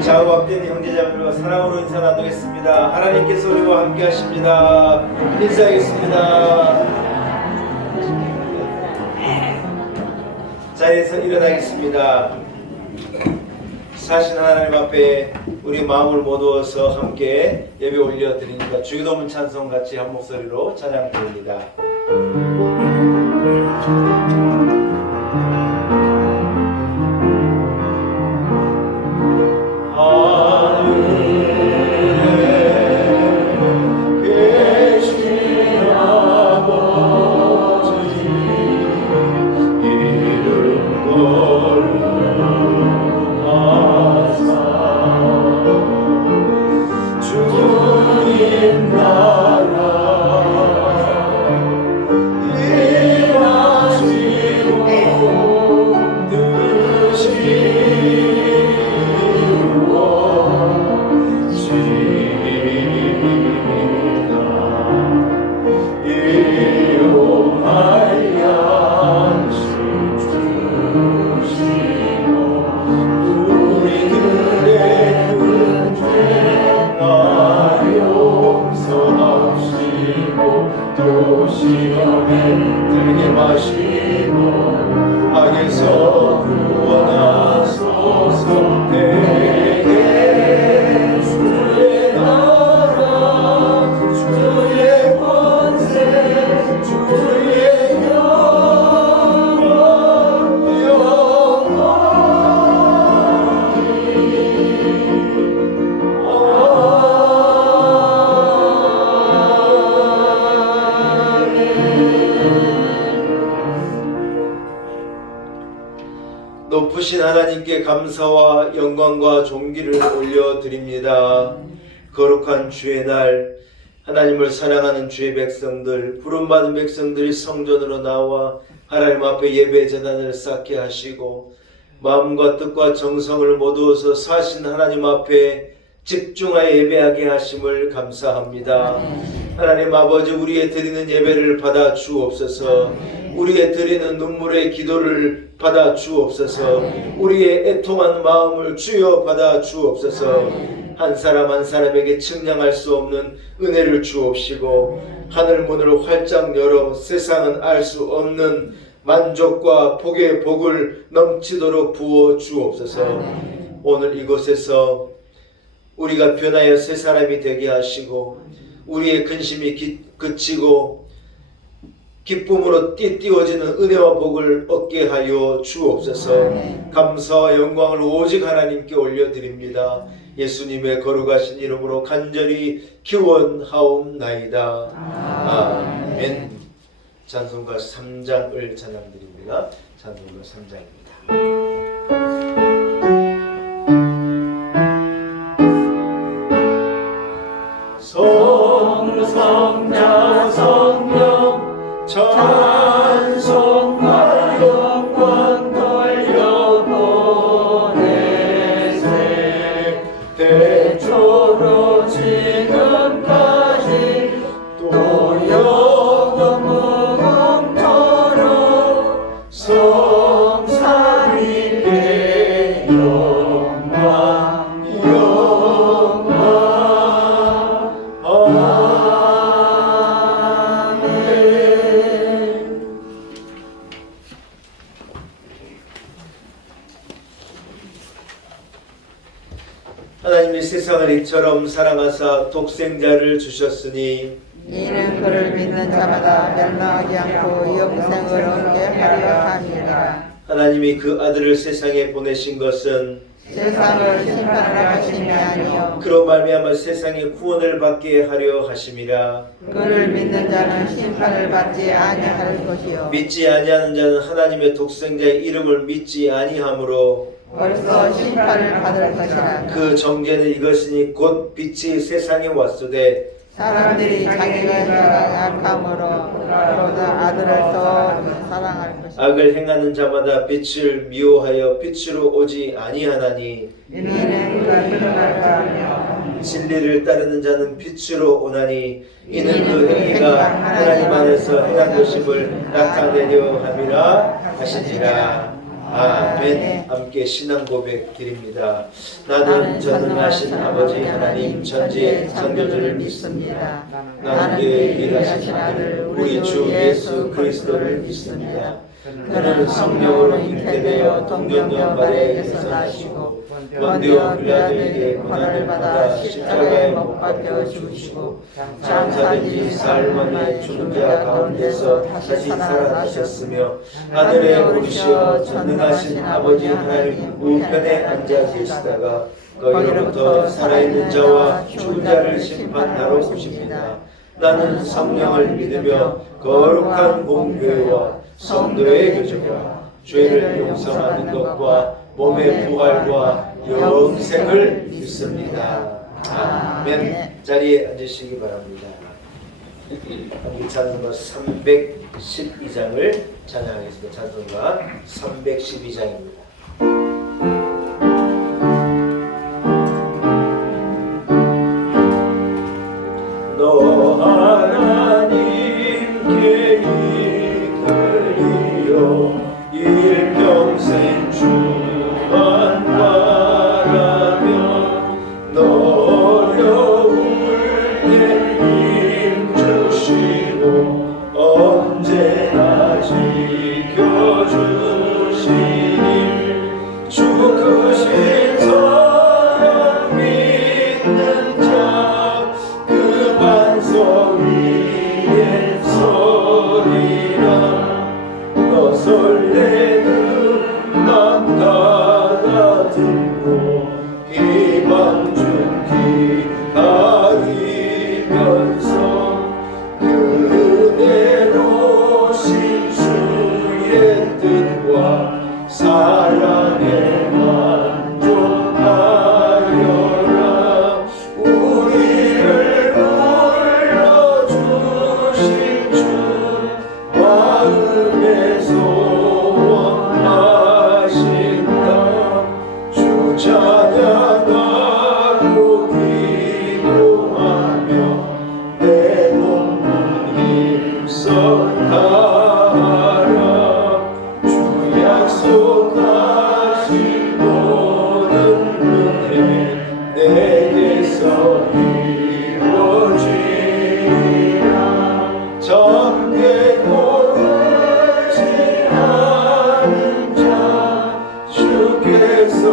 자업된 형제자매들과 사랑으로 인사 나누겠습니다. 하나님께서 우리와 함께 하십니다. 인사하겠습니다. 자리에서 일어나겠습니다. 사신 하나님 앞에 우리 마음을 모두어서 함께 예배 올려드립니다. 주기도문 찬송 같이 한 목소리로 찬양 드립니다. 높으신 하나님께 감사와 영광과 존귀를 올려드립니다. 거룩한 주의 날, 하나님을 사랑하는 주의 백성들, 부름받은 백성들이 성전으로 나와 하나님 앞에 예배 제단을 쌓게 하시고 마음과 뜻과 정성을 모두어서 사신 하나님 앞에 집중하여 예배하게 하심을 감사합니다. 하나님 아버지, 우리의 드리는 예배를 받아 주옵소서. 우리의 드리는 눈물의 기도를 받아 주옵소서. 우리의 애통한 마음을 주여 받아 주옵소서. 한 사람 한 사람에게 측량할 수 없는 은혜를 주옵시고 하늘 문을 활짝 열어 세상은 알 수 없는 만족과 복의 복을 넘치도록 부어 주옵소서. 오늘 이곳에서 우리가 변하여 새 사람이 되게 하시고 우리의 근심이 그치고 기쁨으로 띠띠워지는 은혜와 복을 얻게 하여 주옵소서. 감사와 영광을 오직 하나님께 올려드립니다. 예수님의 거룩하신 이름으로 간절히 기원하옵나이다. 아멘. 찬송가 3장을 찬양드립니다. 찬송가 3장입니다. 성삼자 성령 찬송과 영광 돌려보내세. 대초로 지금까지 또 영원 무궁토록 성삼위께 영광 영광. 하나님이 세상을 이처럼 사랑하사 독생자를 주셨으니 이는 그를 믿는 자마다 멸망하지 않고 영생을 얻게 하려 함이라. 하나님이 그 아들을 세상에 보내신 것은 세상을 심판하려 하심이 아니요 그로 말미암아 세상의 구원을 받게 하려 하심이라. 그를 믿는 자는 심판을 받지 아니할 것이요 믿지 아니하는 자는 하나님의 독생자의 이름을 믿지 아니하므로 벌써 심판을 받을 것이라. 그 정죄는 이것이니 곧 빛이 세상에 왔으되 사람들이 자기가 악함으로 그러다 아들을 더 사랑할 것이다. 악을 행하는 자마다 빛을 미워하여 빛으로 오지 아니하나니 이는 그가 일어날까 하며 진리를 따르는 자는 빛으로 오나니 이는 그 행위가 하나님 안에서 행한 것임을 나타내려 함이라 하시니라. 아멘. 함께 신앙 고백 드립니다. 나는 전능하신 아버지 하나님 천지의 창조주를 믿습니다. 나는 그의 일하신 아들 우리 주 예수 그리스도를 믿습니다. 그는 성령으로 잉태되어 동정녀 마리아에게서 나시고 본디오 빌라도에게 고난을 받아 십자가에 못 박혀 죽으시고 장사되지 사흘 만에 죽은 자 가운데서 다시 살아나셨으며 하늘에 오르시어 전능하신 아버지 하나님 우편에 앉아 계시다가 거기로부터 살아있는 자와 죽은 자를 심판하러 오십니다. 나는 성령을 믿으며 거룩한 공교회와 성도의 교제와 죄를 용서하는 것과 몸의 부활과 영생을 믿습니다. 아멘. 자리에 앉으시기 바랍니다. 우리 찬송가 312장을 찬양하겠습니다. 찬송가 312장입니다. 너 하나님께 이끌리어 일평생 주만 바라며 너 어려울 때 힘주시고 언제나 지켜주시니 주 크신 사랑 믿는 자 그 반석 위에 서리라. 너 설레는 맘 가다듬고 희망 중 기다리면서 그대로신 주의 뜻과 사랑에 만족하여라. 우리를 불러주신 주 마음에 소원하신다. 주 찬양하고 기도하며 내 몸을 힘써 다하라. 주 약속하신 모든 은혜 내게서 이루어지리라. 잠게 모르지 않은 자 주께서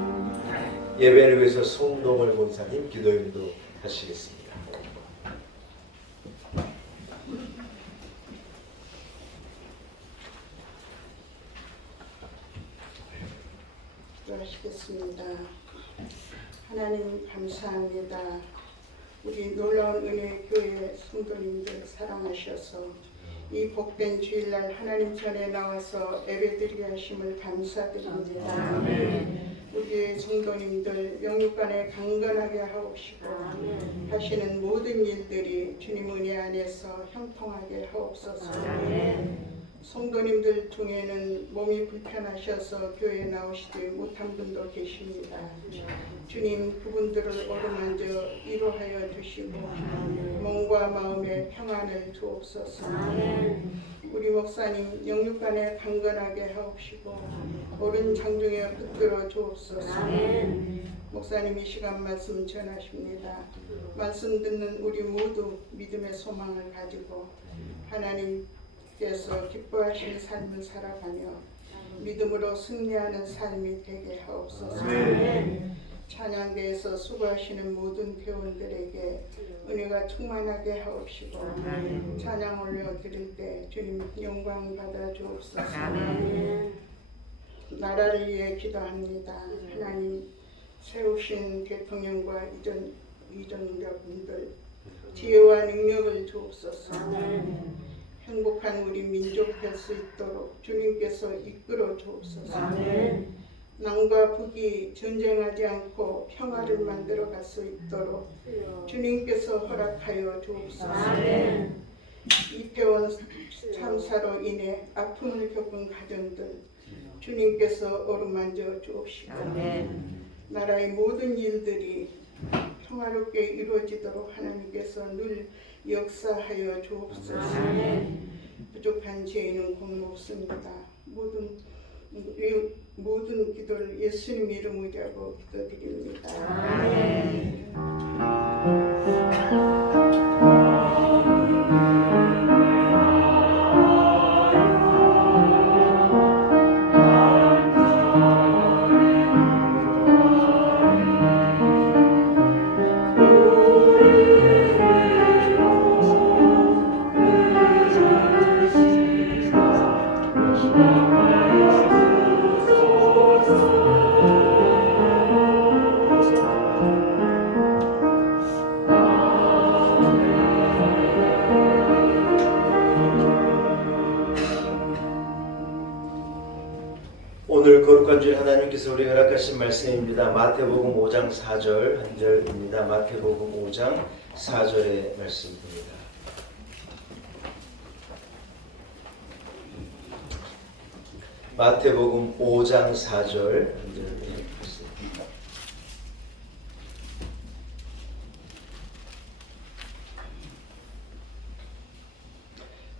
기억하시니 예배를 위해서 송동을 권사님 기도 인도 하시겠습니다. 기도하시겠습니다. 하나님 감사합니다. 우리 놀라운 은혜 교회 성도님들 사랑하셔서 이 복된 주일날 하나님 전에 나와서 예배드리게 하심을 감사드립니다. 아멘. 우리의 성도님들 영육간에 강건하게 하옵시고 하시는 모든 일들이 주님 은혜 안에서 형통하게 하옵소서. 아멘. 성도님들 중에는 몸이 불편하셔서 교회에 나오시지 못한 분도 계십니다. 주님 그분들을 어루만져 위로하여 주시고 몸과 마음의 평안을 주옵소서. 우리 목사님 영육간에 강건하게 하옵시고 옳은 장중에 붙들어 주옵소서. 목사님 이 시간 말씀 전하십니다. 말씀 듣는 우리 모두 믿음의 소망을 가지고 하나님께서 기뻐하시는 삶을 살아가며 믿음으로 승리하는 삶이 되게 하옵소서. 찬양대에서 수고하시는 모든 회원들에게 은혜가 충만하게 하옵시고 찬양 올려드릴 때 주님 영광 받아 주옵소서. 나라를 위해 기도합니다. 하나님 세우신 대통령과 이정자분들 지혜와 능력을 주옵소서. 행복한 우리 민족 될 수 있도록 주님께서 이끌어 주옵소서. 남과 북이 전쟁하지 않고 평화를 만들어 갈 수 있도록 주님께서 허락하여 주옵소서. 이태원 참사로 인해 아픔을 겪은 가정들 주님께서 어루만져 주옵시고 나라의 모든 일들이 평화롭게 이루어지도록 하나님께서 늘 역사하여 주옵소서. 부족한 죄인은 공롭습니다. 모든 기도를 예수님 이름 의지하고 기도드립니다. 오늘 거룩한 주일 하나님께서 우리에게 허락하신 말씀입니다. 마태복음 5장 4절 한 절입니다. 마태복음 5장 4절의 말씀입니다. 마태복음 5장 4절 한 절의 말씀입니다.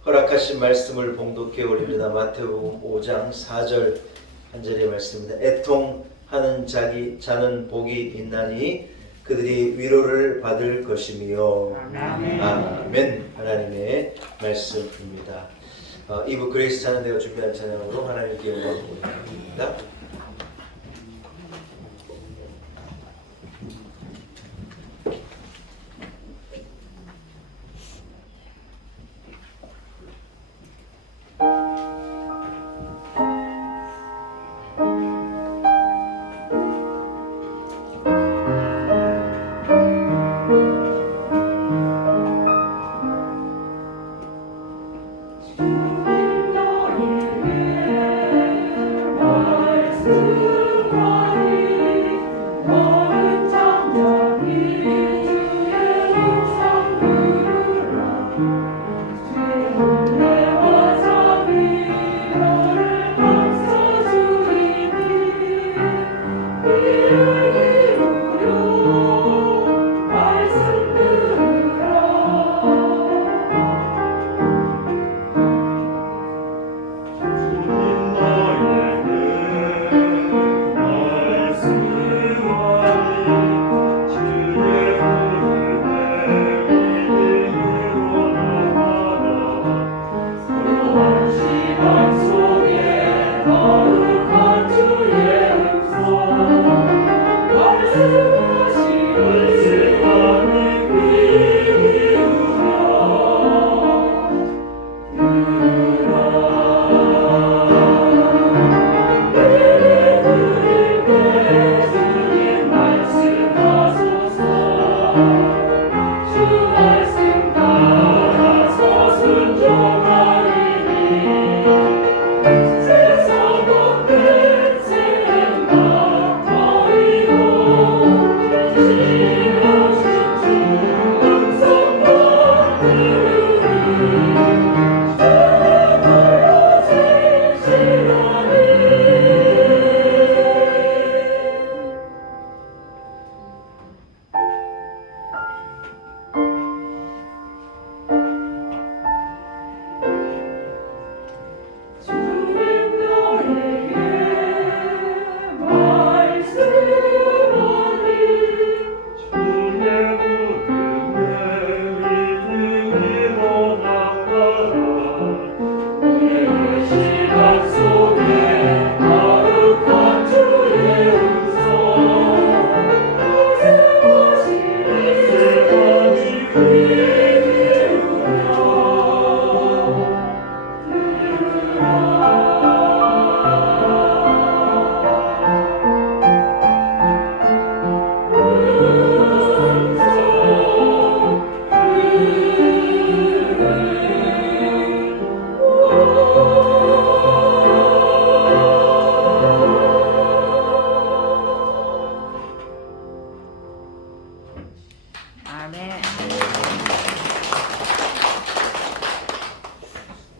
허락하신 말씀을 봉독해 올립니다. 마태복음 5장 4절 한 절의 말씀입니다. 애통하는 자는 복이 있나니 그들이 위로를 받을 것이며. 아멘. 하나님의 말씀입니다. 2부 그레이스 찬양대가 준비한 찬양으로 하나님께 영광 올려드립니다.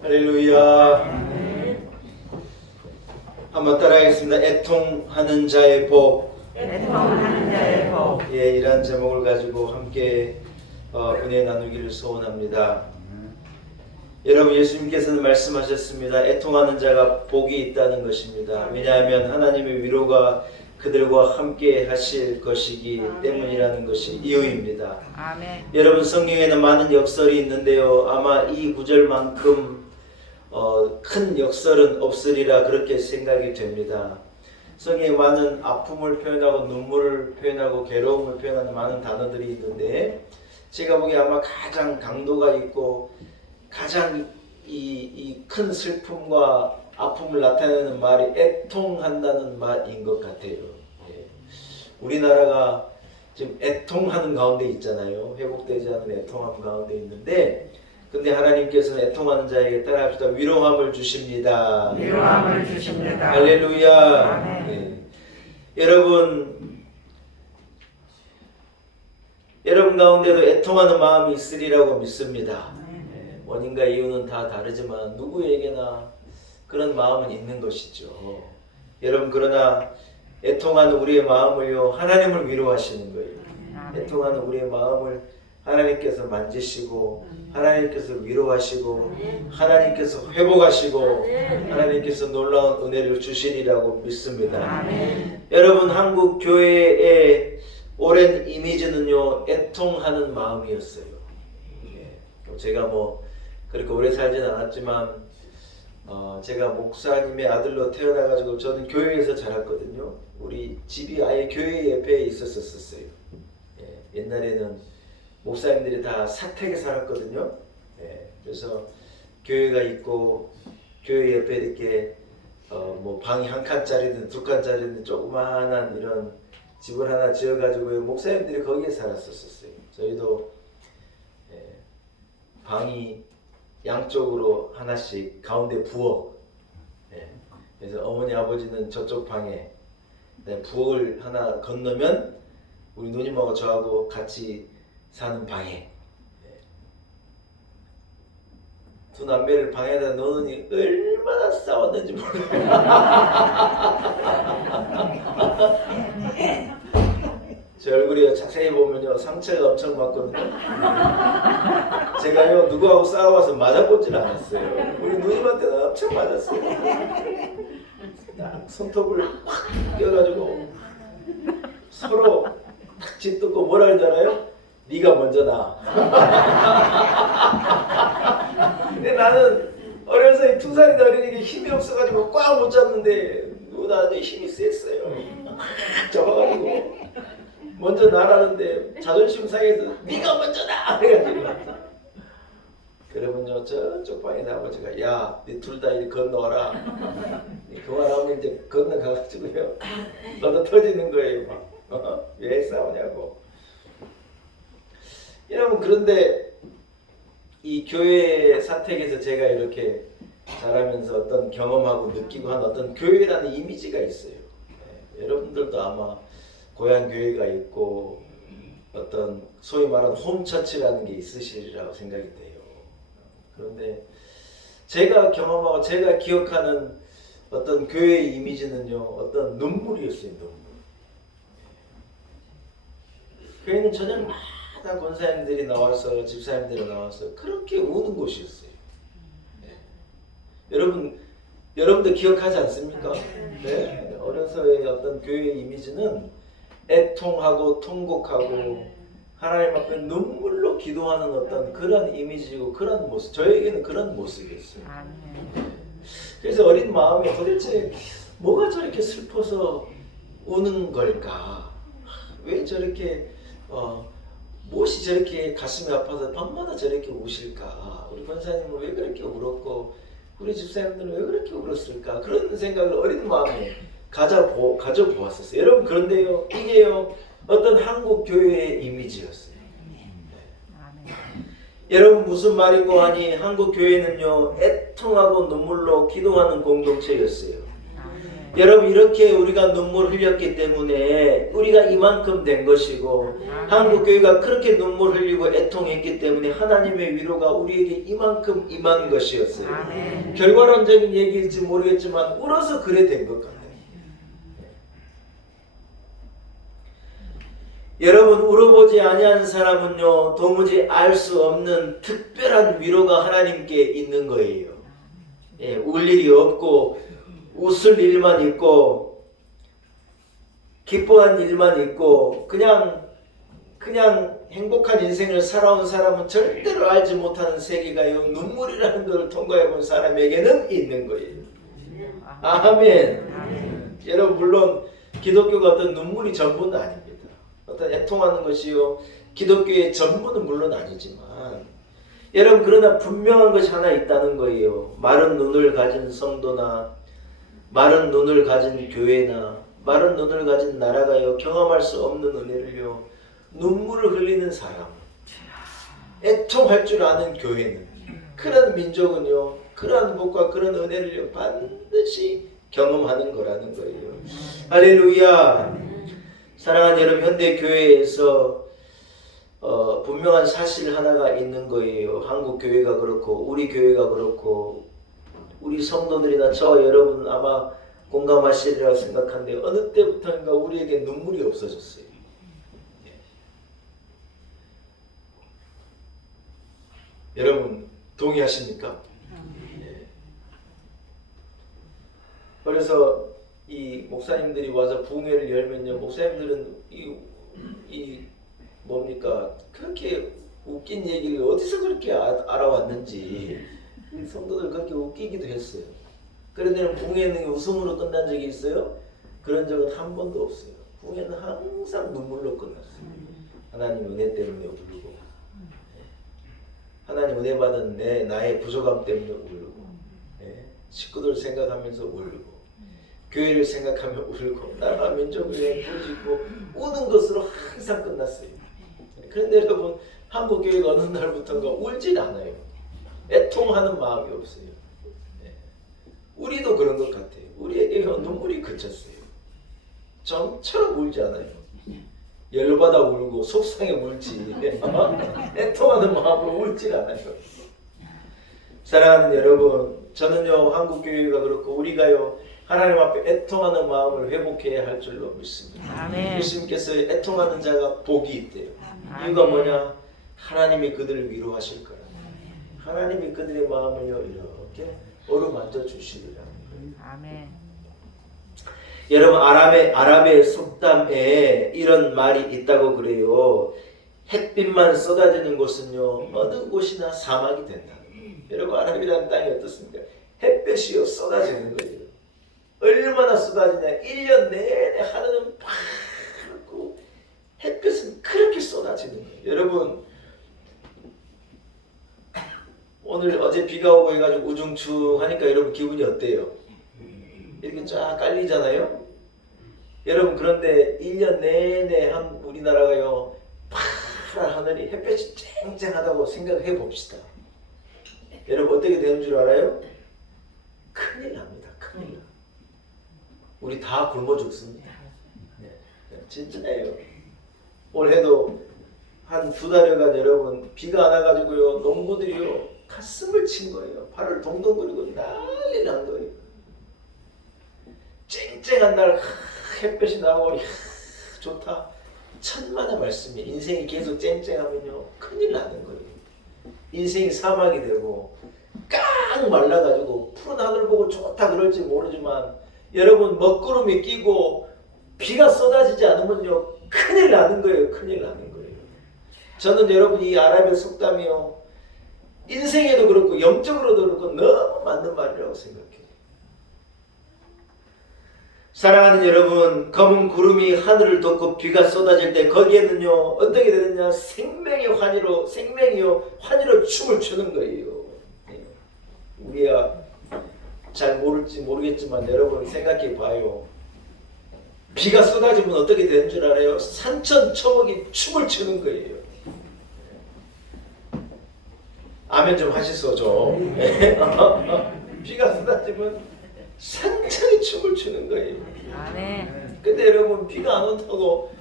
할렐루야. 한번 따라하겠습니다. 애통하는 자의 복. 애통하는 자의 복. 회복. 예, 이러한 제목을 가지고 함께 은혜 나누기를 소원합니다. 여러분, 예수님께서는 말씀하셨습니다. 애통하는 자가 복이 있다는 것입니다. 왜냐하면 하나님의 위로가 그들과 함께 하실 것이기 때문이라는 것이 이유입니다. 아멘. 여러분, 성경에는 많은 역설이 있는데요. 아마 이 구절만큼 큰 역설은 없으리라 그렇게 생각이 됩니다. 성경에 많은 아픔을 표현하고 눈물을 표현하고 괴로움을 표현하는 많은 단어들이 있는데, 제가 보기에 아마 가장 강도가 있고 가장 이 큰 슬픔과 아픔을 나타내는 말이 애통한다는 말인 것 같아요. 예. 우리나라가 지금 애통하는 가운데 있잖아요. 회복되지 않은 애통함 가운데 있는데, 근데 하나님께서는 애통하는 자에게 따라합시다. 위로함을 주십니다. 위로함을 주십니다. 할렐루야. 아멘. 네. 여러분 가운데도 애통하는 마음이 있으리라고 믿습니다. 네. 원인과 이유는 다 다르지만 누구에게나 그런 마음은 있는 것이죠. 여러분, 그러나 애통하는 우리의 마음을요, 하나님을 위로하시는 거예요. 애통하는 우리의 마음을 하나님께서 만지시고, 하나님께서 위로하시고, 하나님께서 회복하시고, 하나님께서 놀라운 은혜를 주시리라고 믿습니다. 아멘. 여러분, 한국 교회의 오랜 이미지는요, 애통하는 마음이었어요. 예. 제가 그렇게 오래 살진 않았지만, 제가 목사님의 아들로 태어나가지고 저는 교회에서 자랐거든요. 우리 집이 아예 교회 옆에 있었어요. 예. 옛날에는 목사님들이 다 사택에 살았거든요. 예. 그래서 교회가 있고, 교회 옆에 이렇게 방이 한 칸짜리든 두 칸짜리든 조그마한 이런 집을 하나 지어가지고 목사님들이 거기에 살았었어요. 저희도 방이 양쪽으로 하나씩, 가운데 부엌. 그래서 어머니 아버지는 저쪽 방에, 부엌을 하나 건너면 우리 누님하고 저하고 같이 사는 방에, 두 남매를 방에다 넣으니 얼마나 싸웠는지 몰라요. 제 얼굴이 자세히 보면요, 상처가 엄청 많거든요. 제가요, 누구하고 싸워서 맞아보질 않았어요. 우리 누님한테는 엄청 맞았어요. 손톱을 확 껴가지고 서로 탁 짓듣고 뭐라 그러잖아요? 네가 먼저 나. 근데 나는 어려서 2살이 어리니까 힘이 없어가지고 꽉 못 잡는데 누나한테 힘이 셌어요. 막 잡아가지고 먼저 나라는데 자존심 상해서 네가 먼저 나! 그래가지고, 그러면요, 저쪽 방에 아버지가, 야, 니 둘 다 이리 건너와라. 그만하면 이제 건너가가지고요, 너도 터지는 거예요. 막. 왜 싸우냐고. 여러분, 그런데 이 교회 사택에서 제가 이렇게 자라면서 어떤 경험하고 느끼고 한 어떤 교회라는 이미지가 있어요. 네, 여러분들도 아마 고향 교회가 있고 어떤 소위 말하는 홈처치라는 게 있으시리라고 생각이 돼요. 그런데 제가 경험하고 제가 기억하는 어떤 교회의 이미지는요, 어떤 눈물이었어요. 눈물. 교회는 저녁마다 권사님들이 나와서, 집사님들이 나와서 그렇게 우는 곳이었어요. 네. 여러분도 기억하지 않습니까? 네. 어려서의 어떤 교회의 이미지는 애통하고 통곡하고 하나님 앞에 눈물로 기도하는 어떤 그런 이미지고 그런 모습, 저에게는 그런 모습이었어요. 그래서 어린 마음이 도대체 뭐가 저렇게 슬퍼서 우는 걸까? 왜 저렇게 무엇이 저렇게 가슴이 아파서 밤마다 저렇게 우실까? 우리 권사님은 왜 그렇게 울었고 우리 집사님들은 왜 그렇게 울었을까? 그런 생각을 어린 마음에 가져보았었어요. 여러분, 그런데요, 이게요, 어떤 한국 교회의 이미지였어요. 여러분, 무슨 말인고 하니 한국 교회는요, 애통하고 눈물로 기도하는 공동체였어요. 여러분, 이렇게 우리가 눈물 흘렸기 때문에 우리가 이만큼 된 것이고, 한국 교회가 그렇게 눈물 흘리고 애통했기 때문에 하나님의 위로가 우리에게 이만큼 임한 것이었어요. 결과론적인 얘기일지 모르겠지만 울어서 그래 된 것 같아요. 여러분 울어보지 아니한 사람은요 도무지 알 수 없는 특별한 위로가 하나님께 있는 거예요. 예, 울 일이 없고 웃을 일만 있고 기뻐한 일만 있고 그냥 행복한 인생을 살아온 사람은 절대로 알지 못하는 세계가요 눈물이라는 걸 통과해 본 사람에게는 있는 거예요. 아멘. 여러분 물론 기독교가 어떤 눈물이 전부는 아닙니다. 어떤 애통하는 것이요 기독교의 전부는 물론 아니지만 여러분 그러나 분명한 것이 하나 있다는 거예요. 마른 눈을 가진 성도나 마른 눈을 가진 교회나 마른 눈을 가진 나라가요 경험할 수 없는 은혜를요 눈물을 흘리는 사람, 애통할 줄 아는 교회는 그런 민족은요 그러한 복과 그런 은혜를요 반드시 경험하는 거라는 거예요. 할렐루야. 사랑하는 여러분 현대 교회에서 분명한 사실 하나가 있는 거예요. 한국 교회가 그렇고 우리 교회가 그렇고 우리 성도들이나 저와 여러분은 아마 공감하시리라 생각하는데 어느 때부터인가 우리에게 눈물이 없어졌어요. 여러분 동의하십니까? 그래서 이 목사님들이 와서 부흥회를 열면요 목사님들은 이 뭡니까 그렇게 웃긴 얘기를 어디서 그렇게 알아왔는지 성도들 그렇게 웃기기도 했어요. 그런데 부흥회는 웃음으로 끝난 적이 있어요? 그런 적은 한 번도 없어요. 부흥회는 항상 눈물로 끝났어요. 하나님 은혜 때문에 울고 하나님 은혜 받은 나의 부족함 때문에 울고 식구들 생각하면서 울고 교회를 생각하며 울고 나라 민족을 위해 부르짖고 우는 것으로 항상 끝났어요. 그런데 여러분 한국 교회가 어느 날부터인가 울질 않아요. 애통하는 마음이 없어요. 우리도 그런 것 같아요. 우리에게 눈물이 그쳤어요. 좀처럼 울지 않아요. 열받아 울고 속상해 울지 애통하는 마음으로 울질 않아요. 사랑하는 여러분 저는요 한국교회가 그렇고 우리가요 하나님 앞에 애통하는 마음을 회복해야 할 줄로 믿습니다. 아멘. 예수님께서 애통하는 자가 복이 있대요. 아멘. 이유가 뭐냐? 하나님이 그들을 위로하실 거라. 하나님이 그들의 마음을요 이렇게 어루만져 주시리라. 아멘. 여러분 아랍의 속담에 이런 말이 있다고 그래요. 햇빛만 쏟아지는 곳은요 어느 곳이나 사막이 된다. 여러분 아랍이라는 땅이 어떻습니까? 햇볕이요 쏟아지는 거예요. 얼마나 쏟아지냐. 1년 내내 하늘은 파랗고 햇볕은 그렇게 쏟아지는 거예요. 여러분 오늘 어제 비가 오고 해가지고 우중충하니까 여러분 기분이 어때요? 이렇게 쫙 깔리잖아요. 여러분 그런데 1년 내내 우리나라가요 파란 하늘이 햇볕이 쨍쨍하다고 생각해 봅시다. 여러분 어떻게 되는 줄 알아요? 큰일 납니다. 큰일 나. 우리 다 굶어 죽습니다. 네, 진짜예요. 올해도 한 2달여간 여러분 비가 안 와가지고요 농부들이요 가슴을 친 거예요. 발을 동동거리고 난리 난 거예요. 쨍쨍한 날 햇볕이 나오고 좋다. 천만의 말씀이 인생이 계속 쨍쨍하면요 큰일 나는 거예요. 인생이 사막이 되고 깡 말라가지고 푸른 하늘 보고 좋다 그럴지 모르지만 여러분 먹구름이 끼고 비가 쏟아지지 않으면요 큰일 나는 거예요. 큰일 나는 거예요. 저는 여러분 이 아랍의 속담이요 인생에도 그렇고 영적으로도 그렇고 너무 맞는 말이라고 생각해요. 사랑하는 여러분 검은 구름이 하늘을 덮고 비가 쏟아질 때 거기에는요 어떻게 되느냐 생명이요 환희로 춤을 추는 거예요. 우리야 잘 모를지 모르겠지만 여러분 생각해 봐요. 비가 쏟아지면 어떻게 되는 줄 알아요? 산천초목이 춤을 추는 거예요. 아멘 좀 하시소 좀. 비가 쏟아지면 산천이 춤을 추는 거예요. 아멘. 근데 여러분 비가 안 온다고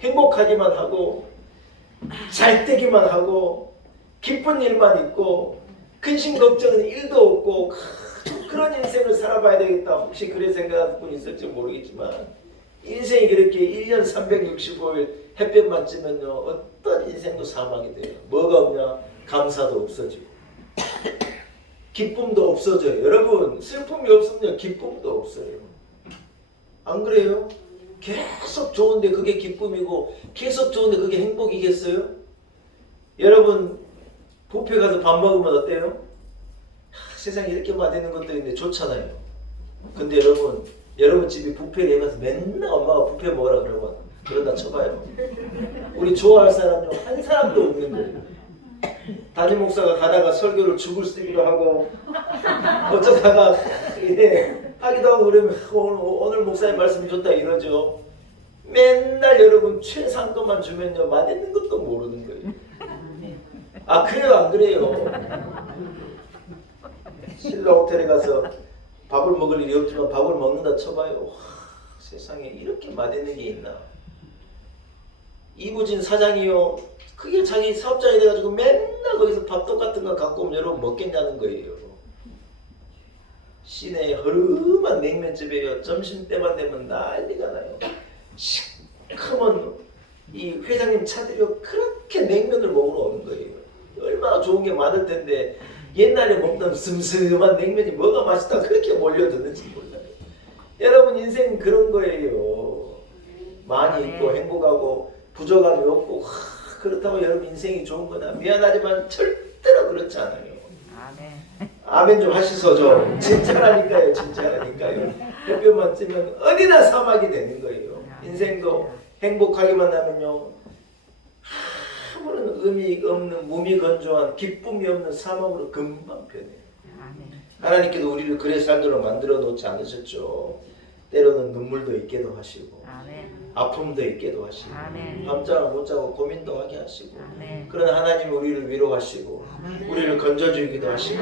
행복하기만 하고 잘 되기만 하고 기쁜 일만 있고 근심 걱정은 1도 없고 그런 인생을 살아봐야 되겠다. 혹시 그런 생각하는 분 있을지 모르겠지만 인생이 그렇게 1년 365일 햇볕만 찌면요 어떤 인생도 사막이 돼요. 뭐가 없냐? 감사도 없어지고 기쁨도 없어져요. 여러분 슬픔이 없으면 기쁨도 없어요. 안 그래요? 계속 좋은데 그게 기쁨이고 계속 좋은데 그게 행복이겠어요? 여러분 뷔페 가서 밥 먹으면 어때요? 세상에 이렇게 맛있는 것들이 있는데 좋잖아요. 근데 여러분 집이 뷔페에 가서 맨날 엄마가 뷔페 먹으라 그러다 쳐봐요. 우리 좋아할 사람요 한 사람도 없는 거예요. 담임 목사가 가다가 설교를 죽을 쓰기도 하고 어쩌다가 하기도 하고 그러면 오늘 목사님 말씀이 좋다 이러죠. 맨날 여러분 최상급만 주면요 맛있는 것도 모르는 거예요. 아 그래요 안 그래요? 신라 호텔에 가서 밥을 먹을 일이 없지만 밥을 먹는다 쳐봐요. 와, 세상에 이렇게 맛있는 게 있나. 이부진 사장이요 그게 자기 사업장이 돼가지고 맨날 거기서 밥 똑같은 거 갖고 오면 여러분 먹겠냐는 거예요. 시내에 허름한 냉면집이에요. 점심때만 되면 난리가 나요. 시커먼 이 회장님 차들이요 그렇게 냉면을 먹으러 오는 거예요. 얼마나 좋은 게 많을 텐데 옛날에 먹던 슴슴한 냉면이 뭐가 맛있다 그렇게 몰려드는지 몰라요. 여러분 인생 그런 거예요. 많이 있고 행복하고 부족함이 없고 그렇다고 여러분 인생이 좋은 거나 미안하지만 절대로 그렇지 않아요. 아멘 좀 하시소 좀. 진짜라니까요. 진짜라니까요. 햇볕만 찌면 어디나 사막이 되는 거예요. 인생도 행복하기만 하면요 아무런 의미 없는 무미건조한 기쁨이 없는 사막으로 금방 변해요. 하나님께도 우리를 그래 살도록 만들어 놓지 않으셨죠. 때로는 눈물도 있게도 하시고 아픔도 있게도 하시고 밤잠을 못 자고 고민도 하게 하시고 그러나 하나님은 우리를 위로하시고 우리를 건져주기도 하시고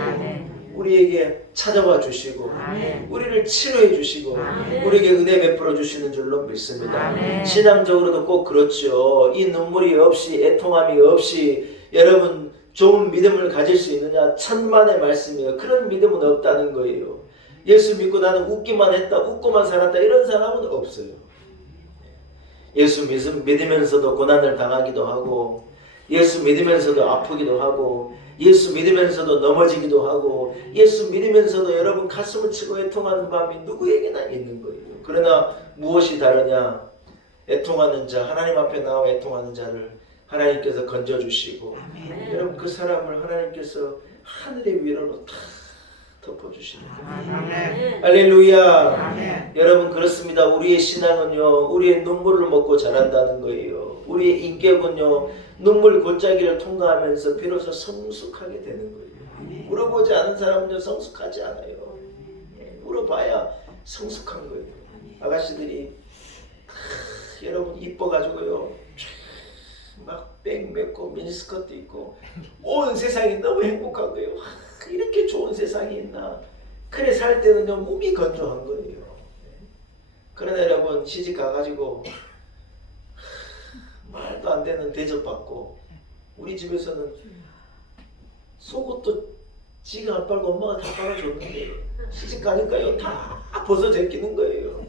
우리에게 찾아와 주시고 우리를 치료해 주시고 우리에게 은혜 베풀어 주시는 줄로 믿습니다. 신앙적으로도 꼭 그렇죠. 이 눈물이 없이 애통함이 없이 여러분 좋은 믿음을 가질 수 있느냐? 천만의 말씀이에요. 그런 믿음은 없다는 거예요. 예수 믿고 나는 웃기만 했다, 웃고만 살았다 이런 사람은 없어요. 예수 믿으면서도 고난을 당하기도 하고 예수 믿으면서도 아프기도 하고 예수 믿으면서도 넘어지기도 하고 예수 믿으면서도 여러분 가슴을 치고 애통하는 밤이 누구에게나 있는 거예요. 그러나 무엇이 다르냐? 애통하는 자, 하나님 앞에 나와 애통하는 자를 하나님께서 건져주시고 여러분 그 사람을 하나님께서 하늘의 위로로 다 덮어주시는 거예요. 할렐루야. 여러분 그렇습니다. 우리의 신앙은요 우리의 눈물을 먹고 자란다는 거예요. 우리의 인격은요 눈물 골짜기를 통과하면서 비로소 성숙하게 되는 거예요. 물어보지 않은 사람은요 성숙하지 않아요. 물어봐야 성숙한 거예요. 아가씨들이 여러분 이뻐가지고요 막 백 맺고 미니스커트 입고 온 세상이 너무 행복한 거예요. 이렇게 좋은 세상이 있나. 그래 살 때는요 몸이 건조한 거예요. 그러나 여러분 시집 가가지고 말도 안 되는 대접받고 우리 집에서는 속옷도 지가 안 빨고 엄마가 다 빨아줬는데 시집 가니까요 다 벗어 제끼는 거예요.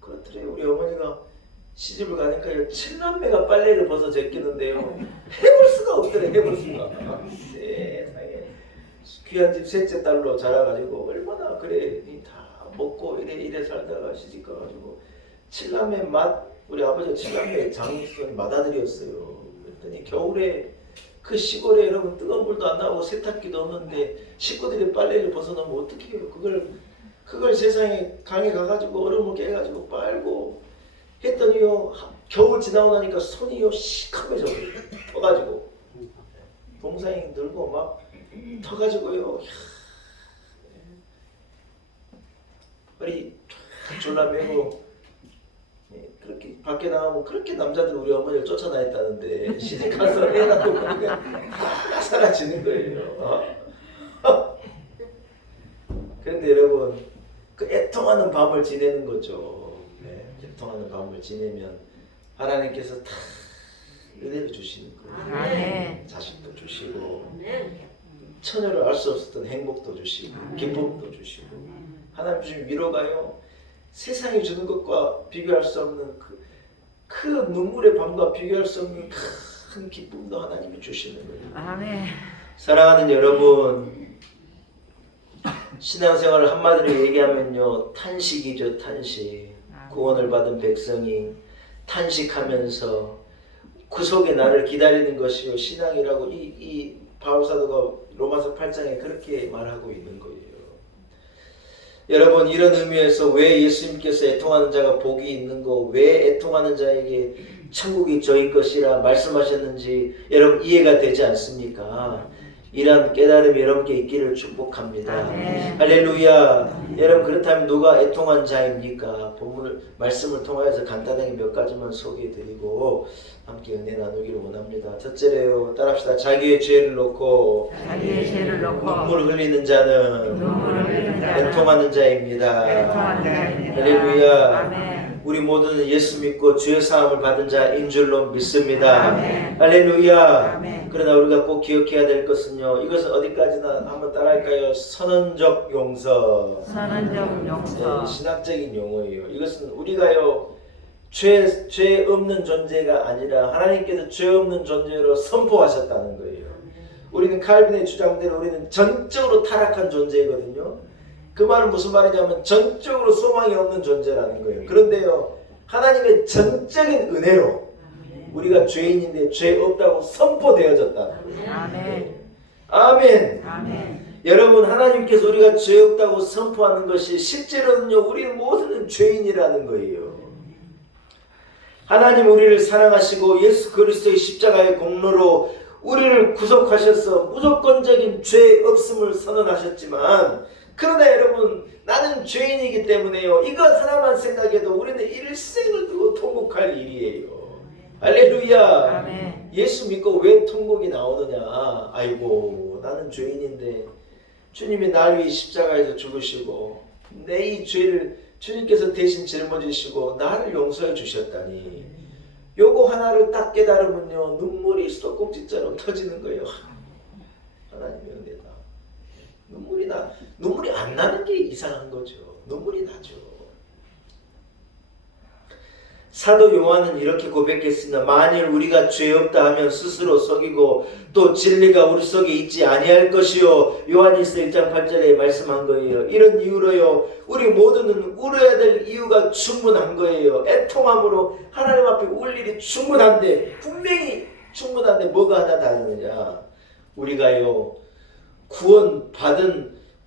그렇더래요. 우리 어머니가 시집을 가니까요 7남매가 빨래를 벗어 제끼는데요 해볼 수가 없더래. 해볼 수가. 세상에 귀한 집 셋째 딸로 자라가지고 얼마나 그래 다 먹고 이래 살다가 시집 가가지고 7남매 우리 아버지가 7남매 장손 맏아들이었어요. 그랬더니 겨울에 그 시골에 여러분 뜨거운 물도 안 나오고 세탁기도 없는데 식구들이 빨래를 벗어놓으면 어떻게 해요? 그걸 세상에 강에 가가지고 얼음을 깨가지고 빨고 했더니요 겨울 지나고 나니까 손이요 시커매져 터가지고 동상이 늘고 막 터가지고요 머리 졸라매고 그렇게 밖에 나가면 그렇게 남자들 우리 어머니를 쫓아다녔다는데 시집 가서 애 낳고 보니까 다 사라지는 거예요. 그런데 여러분 그 애통하는 밤을 지내는 거죠. 애통하는 밤을 지내면 하나님께서 다 은혜를 주시는 거예요. 자식도 주시고 처녀를 알 수 없었던 행복도 주시고 기쁨도 주시고 하나님 주신 위로가요 세상이 주는 것과 비교할 수 없는 그 눈물의 밤과 비교할 수 없는 큰 기쁨도 하나님이 주시는 거예요. 아멘. 사랑하는 여러분, 신앙생활을 한마디로 얘기하면요 탄식이죠. 탄식. 구원을 받은 백성이 탄식하면서 그 속에 나를 기다리는 것이요 신앙이라고 이 바울 사도가 로마서 8장에 그렇게 말하고 있는 거예요. 여러분, 이런 의미에서 왜 예수님께서 애통하는 자가 복이 있는 거, 왜 애통하는 자에게 천국이 저희 것이라 말씀하셨는지 여러분 이해가 되지 않습니까? 이런 깨달음이 여러분께 있기를 축복합니다. 아멘. 할렐루야. 여러분, 그렇다면 누가 애통한 자입니까? 본문을 말씀을 통하여서 간단하게 몇 가지만 소개해드리고 함께 은혜 나누기를 원합니다. 첫째로요, 따라합시다. 자기의 죄를 놓고 자기의 죄를 놓고 눈물을 흘리는 자는 눈물을 흘리는 자는 애통하는 자입니다. 애통하는 자입니다. 할렐루야. 아멘. 우리 모두는 예수 믿고 죄 사함을 받은 자인 줄로 믿습니다. 아멘. 할렐루야. 아멘. 그러나 우리가 꼭 기억해야 될 것은요, 이것은 어디까지나 한번 따라할까요? 선언적 용서. 선언적 용서. 신학적인 용어예요. 이것은 우리가요 죄 없는 존재가 아니라 하나님께서 죄 없는 존재로 선포하셨다는 거예요. 우리는 칼빈의 주장대로 우리는 전적으로 타락한 존재거든요. 그 말은 무슨 말이냐면 전적으로 소망이 없는 존재라는 거예요. 그런데요, 하나님의 전적인 은혜로 우리가 죄인인데 죄 없다고 선포되어졌다. 아멘. 아멘. 아멘. 여러분, 하나님께서 우리가 죄 없다고 선포하는 것이 실제로는요, 우리 모두는 죄인이라는 거예요. 하나님 우리를 사랑하시고 예수 그리스도의 십자가의 공로로 우리를 구속하셔서 무조건적인 죄 없음을 선언하셨지만, 그러나 여러분, 나는 죄인이기 때문에요, 이것 하나만 생각해도 우리는 일생을 두고 통곡할 일이에요. 할렐루야. 아멘. 예수 믿고 왜 통곡이 나오느냐? 아이고, 나는 죄인인데 주님이 날 위해 십자가에서 죽으시고 내 이 죄를 주님께서 대신 짊어지시고 나를 용서해 주셨다니, 요거 하나를 딱 깨달으면요 눈물이 수도꼭지처럼 터지는 거예요. 하나님의 은혜다. 눈물이 안 나는 게 이상한 거죠. 눈물이 나죠. 사도 요한은 이렇게 고백했습니다. 만일 우리가 죄 없다 하면 스스로 속이고 또 진리가 우리 속에 있지 아니할 것이요. 요한일서 1장 8절에 말씀한 거예요. 이런 이유로요, 우리 모두는 울어야 될 이유가 충분한 거예요. 애통함으로 하나님 앞에 울 일이 충분한데, 분명히 충분한데 뭐가 하나 다르느냐? 우리가요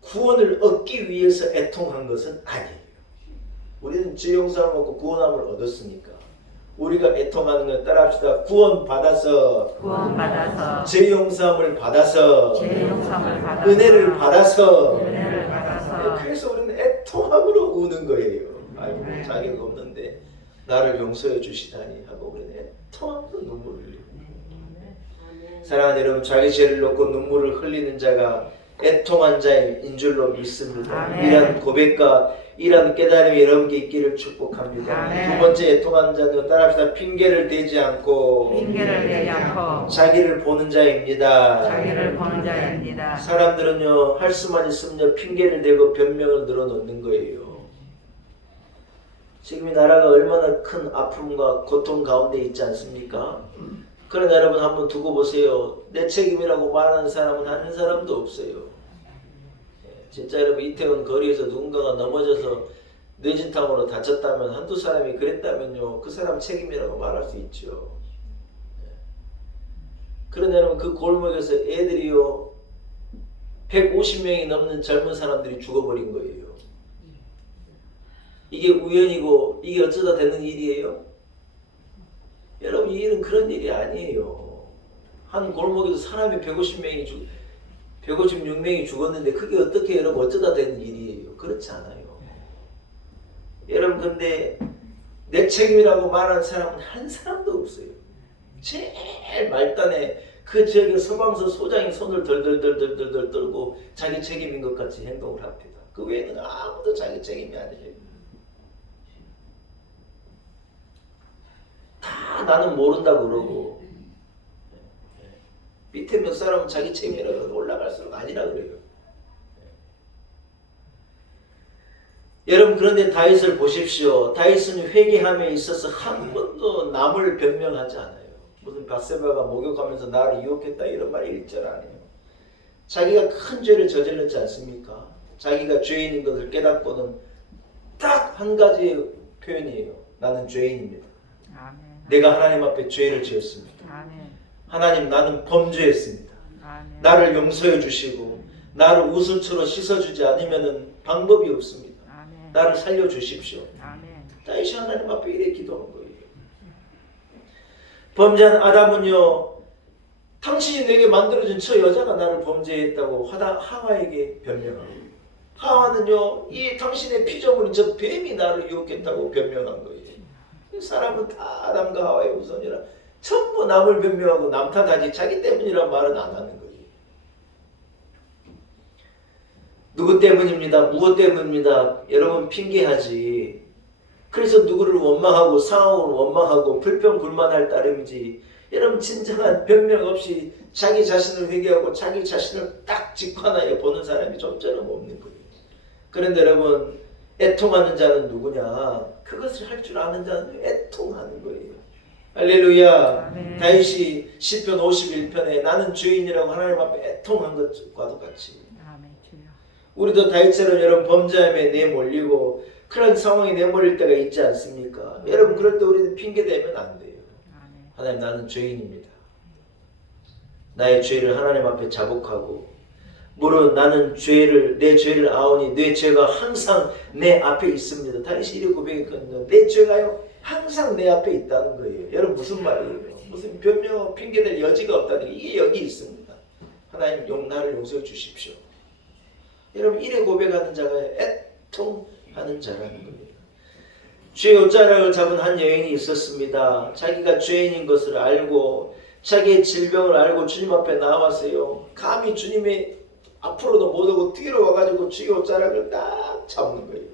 구원을 얻기 위해서 애통한 것은 아니에요. 우리는 죄 용서를 받고 구원함을 얻었으니까 우리가 애통하는 건 따라합시다. 구원받아서 죄 용서함을 받아서 은혜를 받아서 그래서 우리는 애통함으로 우는 거예요. 아이고, 자격이 없는데 나를 용서해 주시다니 하고 우리는 애통함으로 눈물을 흘리고. 사랑하는 여러분, 자기 죄를 놓고 눈물을 흘리는 자가 애통한 자인 줄로 믿습니다. 아멘. 이런 고백과 이런 깨달음이 여러분께 있기를 축복합니다. 아멘. 두 번째 애통한 자는 따라합시다. 핑계를 대지 않고 자기를 보는 자입니다. 사람들은요 할 수만 있으면 핑계를 대고 변명을 늘어놓는 거예요. 지금 이 나라가 얼마나 큰 아픔과 고통 가운데 있지 않습니까? 그러나 여러분 한번 두고 보세요. 내 책임이라고 말하는 사람은 한 사람도 없어요. 진짜 여러분, 이태원 거리에서 누군가가 넘어져서 뇌진탕으로 다쳤다면, 한두 사람이 그랬다면요, 그 사람 책임이라고 말할 수 있죠. 그러나 여러분, 그 골목에서 애들이요 150명이 넘는 젊은 사람들이 죽어버린 거예요. 이게 우연이고 이게 어쩌다 되는 일이에요? 여러분, 이 일은 그런 일이 아니에요. 한 골목에서 사람이 156명이 죽었는데 그게 어떻게 여러분 어쩌다 되는 일이에요? 그렇지 않아요. 여러분, 근데 내 책임이라고 말하는 사람은 한 사람도 없어요. 제일 말단에 그 지역의 소방서 소장이 손을 덜덜덜덜덜 떨고 자기 책임인 것 같이 행동을 합니다. 그 외에는 아무도 자기 책임이 아니에요. 다 나는 모른다고 그러고. 밑에 몇 사람은 자기 책임이라고 올라갈수록 아니라 그래요. 여러분 그런데 다윗을 보십시오. 다윗은 회개함에 있어서 한 번도 남을 변명하지 않아요. 무슨 밧세바가 목욕하면서 나를 유혹했다 이런 말이 1절 아니에요. 자기가 큰 죄를 저질렀지 않습니까? 자기가 죄인인 것을 깨닫고는 딱 한 가지의 표현이에요. 나는 죄인입니다. 아멘. 내가 하나님 앞에 죄를 지었습니다. 아멘. 하나님 나는 범죄했습니다. 아멘. 나를 용서해 주시고 나를 우슬초로 씻어주지 않으면 방법이 없습니다. 아멘. 나를 살려주십시오. 아멘. 다윗이 하나님 앞에 이래 기도한 거예요. 범죄한 아담은요, 당신이 내게 만들어준 저 여자가 나를 범죄했다고 하와에게 변명하고, 하와는요, 이 당신의 피조물인 저 뱀이 나를 유혹했다고 변명한 거예요. 사람은 다 아담과 하와의 우선이라 전부 남을 변명하고 남 탓하지 자기 때문이란 말은 안 하는 거예요. 누구 때문입니다. 무엇 때문입니다. 여러분 핑계하지. 그래서 누구를 원망하고 상황을 원망하고 불평불만할 따름이지. 여러분 진정한 변명 없이 자기 자신을 회개하고 자기 자신을 딱 직관하여 보는 사람이 좀처럼 없는 거예요. 그런데 여러분 애통하는 자는 누구냐? 그것을 할 줄 아는 자는 애통하는 거예요. 할렐루야. 아멘. 다윗이 시편 51편에 나는 죄인이라고 하나님 앞에 애통한 것과도 같이 아멘. 주여. 우리도 다윗처럼 여러분 범죄함에 내몰리고 그런 상황에 내몰릴 때가 있지 않습니까? 여러분 그럴 때 우리는 핑계대면 안 돼요. 아멘. 하나님 나는 죄인입니다. 나의 죄를 하나님 앞에 자복하고 물론 나는 내 죄를 아오니 내 죄가 항상 내 앞에 있습니다. 다윗이 이렇게 고백했거든요. 내 죄가요 항상 내 앞에 있다는 거예요. 여러분 무슨 말이에요? 무슨 변명 핑계될 여지가 없다는 게 이게 여기 있습니다. 하나님 나를 용서해 주십시오. 여러분 이래 고백하는 자가 애통하는 자라는 거예요. 죄의 옷자락을 잡은 한 여인이 있었습니다. 자기가 죄인인 것을 알고 자기의 질병을 알고 주님 앞에 나와서요. 감히 주님의 앞으로도 못 오고 뒤로 와가지고 주의 옷자락을 딱 잡는 거예요.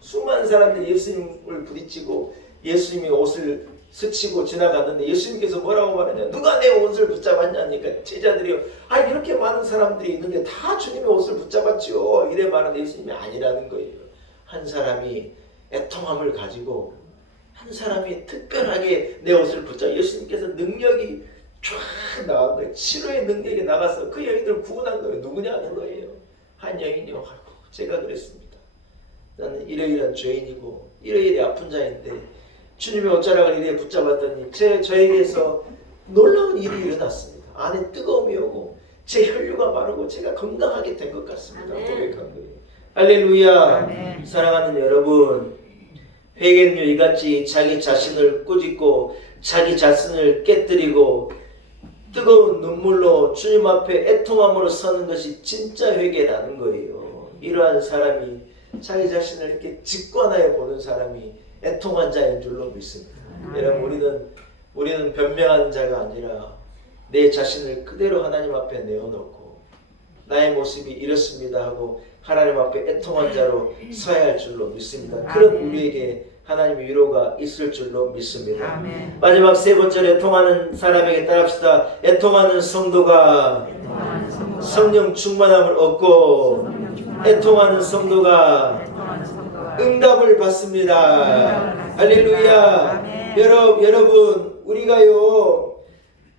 수많은 사람들이 예수님을 부딪히고 예수님의 옷을 스치고 지나갔는데 예수님께서 뭐라고 말하냐? 누가 내 옷을 붙잡았냐니까 제자들이요. 아 이렇게 많은 사람들이 있는데 다 주님의 옷을 붙잡았지요. 이래 말하는 예수님이 아니라는 거예요. 한 사람이 애통함을 가지고 한 사람이 특별하게 내 옷을 붙잡아 예수님께서 능력이 쫙 나간 거예요. 치료의 능력이 나가서 그 여인들을 구원한 거예요. 누구냐는 거예요. 한 여인이요. 아이고, 제가 그랬습니다. 나는 이러이러한 죄인이고 이러이러 아픈 자인데 주님의 옷자락을 이래 붙잡았더니 저에게서 놀라운 일이 일어났습니다. 안에 뜨거움이 오고 제 혈류가 마르고 제가 건강하게 된 것 같습니다. 고백한 거예요. 할렐루야. 아멘. 사랑하는 여러분, 회개는요 이같이 자기 자신을 꾸짖고 자기 자신을 깨뜨리고 뜨거운 눈물로 주님 앞에 애통함으로 서는 것이 진짜 회개라는 거예요. 이러한 사람이 자기 자신을 이렇게 직관하여 보는 사람이 애통한 자인 줄로 믿습니다. 여러분 우리는 변명하는 자가 아니라 내 자신을 그대로 하나님 앞에 내어놓고 나의 모습이 이렇습니다 하고 하나님 앞에 애통한 자로 서야 할 줄로 믿습니다. 그런 우리에게 하나님의 위로가 있을 줄로 믿습니다. 아멘. 마지막 세 번째 애통하는 사람에게 따라합시다. 애통하는 성도가 성령 충만함을 얻고 애통하는 성도가 응답을 받습니다. 할렐루야. 여러분 우리가요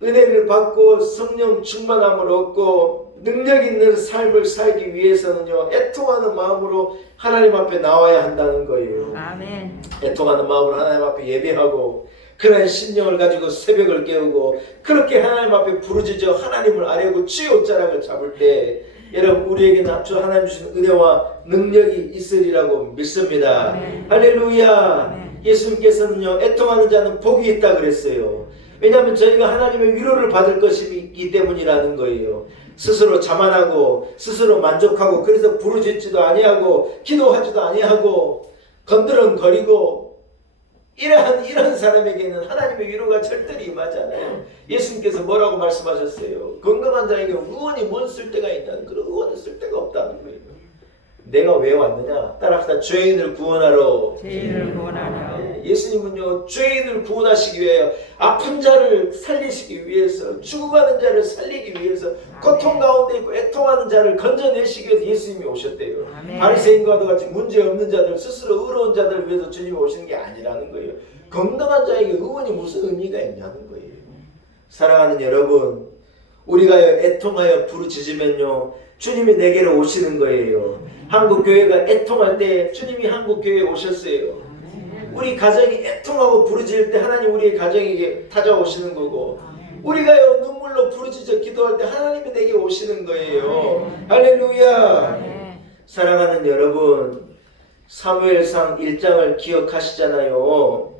은혜를 받고 성령 충만함을 얻고 능력 있는 삶을 살기 위해서는요 애통하는 마음으로 하나님 앞에 나와야 한다는 거예요. 아멘. 애통하는 마음으로 하나님 앞에 예배하고 그런 심령을 가지고 새벽을 깨우고 그렇게 하나님 앞에 부르짖어 하나님을 아뢰고 주의 옷자락을 잡을 때 여러분 우리에게는 주 하나님 주신 은혜와 능력이 있으리라고 믿습니다. 아멘. 할렐루야. 아멘. 예수님께서는요 애통하는 자는 복이 있다 그랬어요. 왜냐하면 저희가 하나님의 위로를 받을 것이기 때문이라는 거예요. 스스로 자만하고 스스로 만족하고 그래서 부르짖지도 아니하고 기도하지도 아니하고 건드렁거리고 이런 사람에게는 하나님의 위로가 절대로 임하지 않아요. 예수님께서 뭐라고 말씀하셨어요? 건강한 자에게 의원이 뭔 쓸데가 있냐는 그런 의원은 쓸데가 없다는 거예요. 내가 왜 왔느냐? 따라합시다. 죄인을 구원하러. 죄인을 구원하려 예수님은요, 죄인을 구원하시기 위하여, 아픈 자를 살리시기 위해서, 죽어가는 자를 살리기 위해서, 고통 가운데 있고 애통하는 자를 건져내시기 위해서 예수님이 오셨대요. 아멘. 바리새인과도 같이 문제 없는 자들, 스스로 의로운 자들을 위해서 주님이 오시는 게 아니라는 거예요. 건강한 자에게 의원이 무슨 의미가 있냐는 거예요. 사랑하는 여러분, 우리가 애통하여 부르짖으면요, 주님이 내게로 오시는 거예요. 한국교회가 애통할 때 주님이 한국교회에 오셨어요. 우리 가정이 애통하고 부르짖을 때 하나님 우리의 가정에게 찾아오시는 거고, 우리가 눈물로 부르짖어 기도할 때 하나님이 내게 오시는 거예요. 할렐루야. 사랑하는 여러분, 사무엘상 1장을 기억하시잖아요.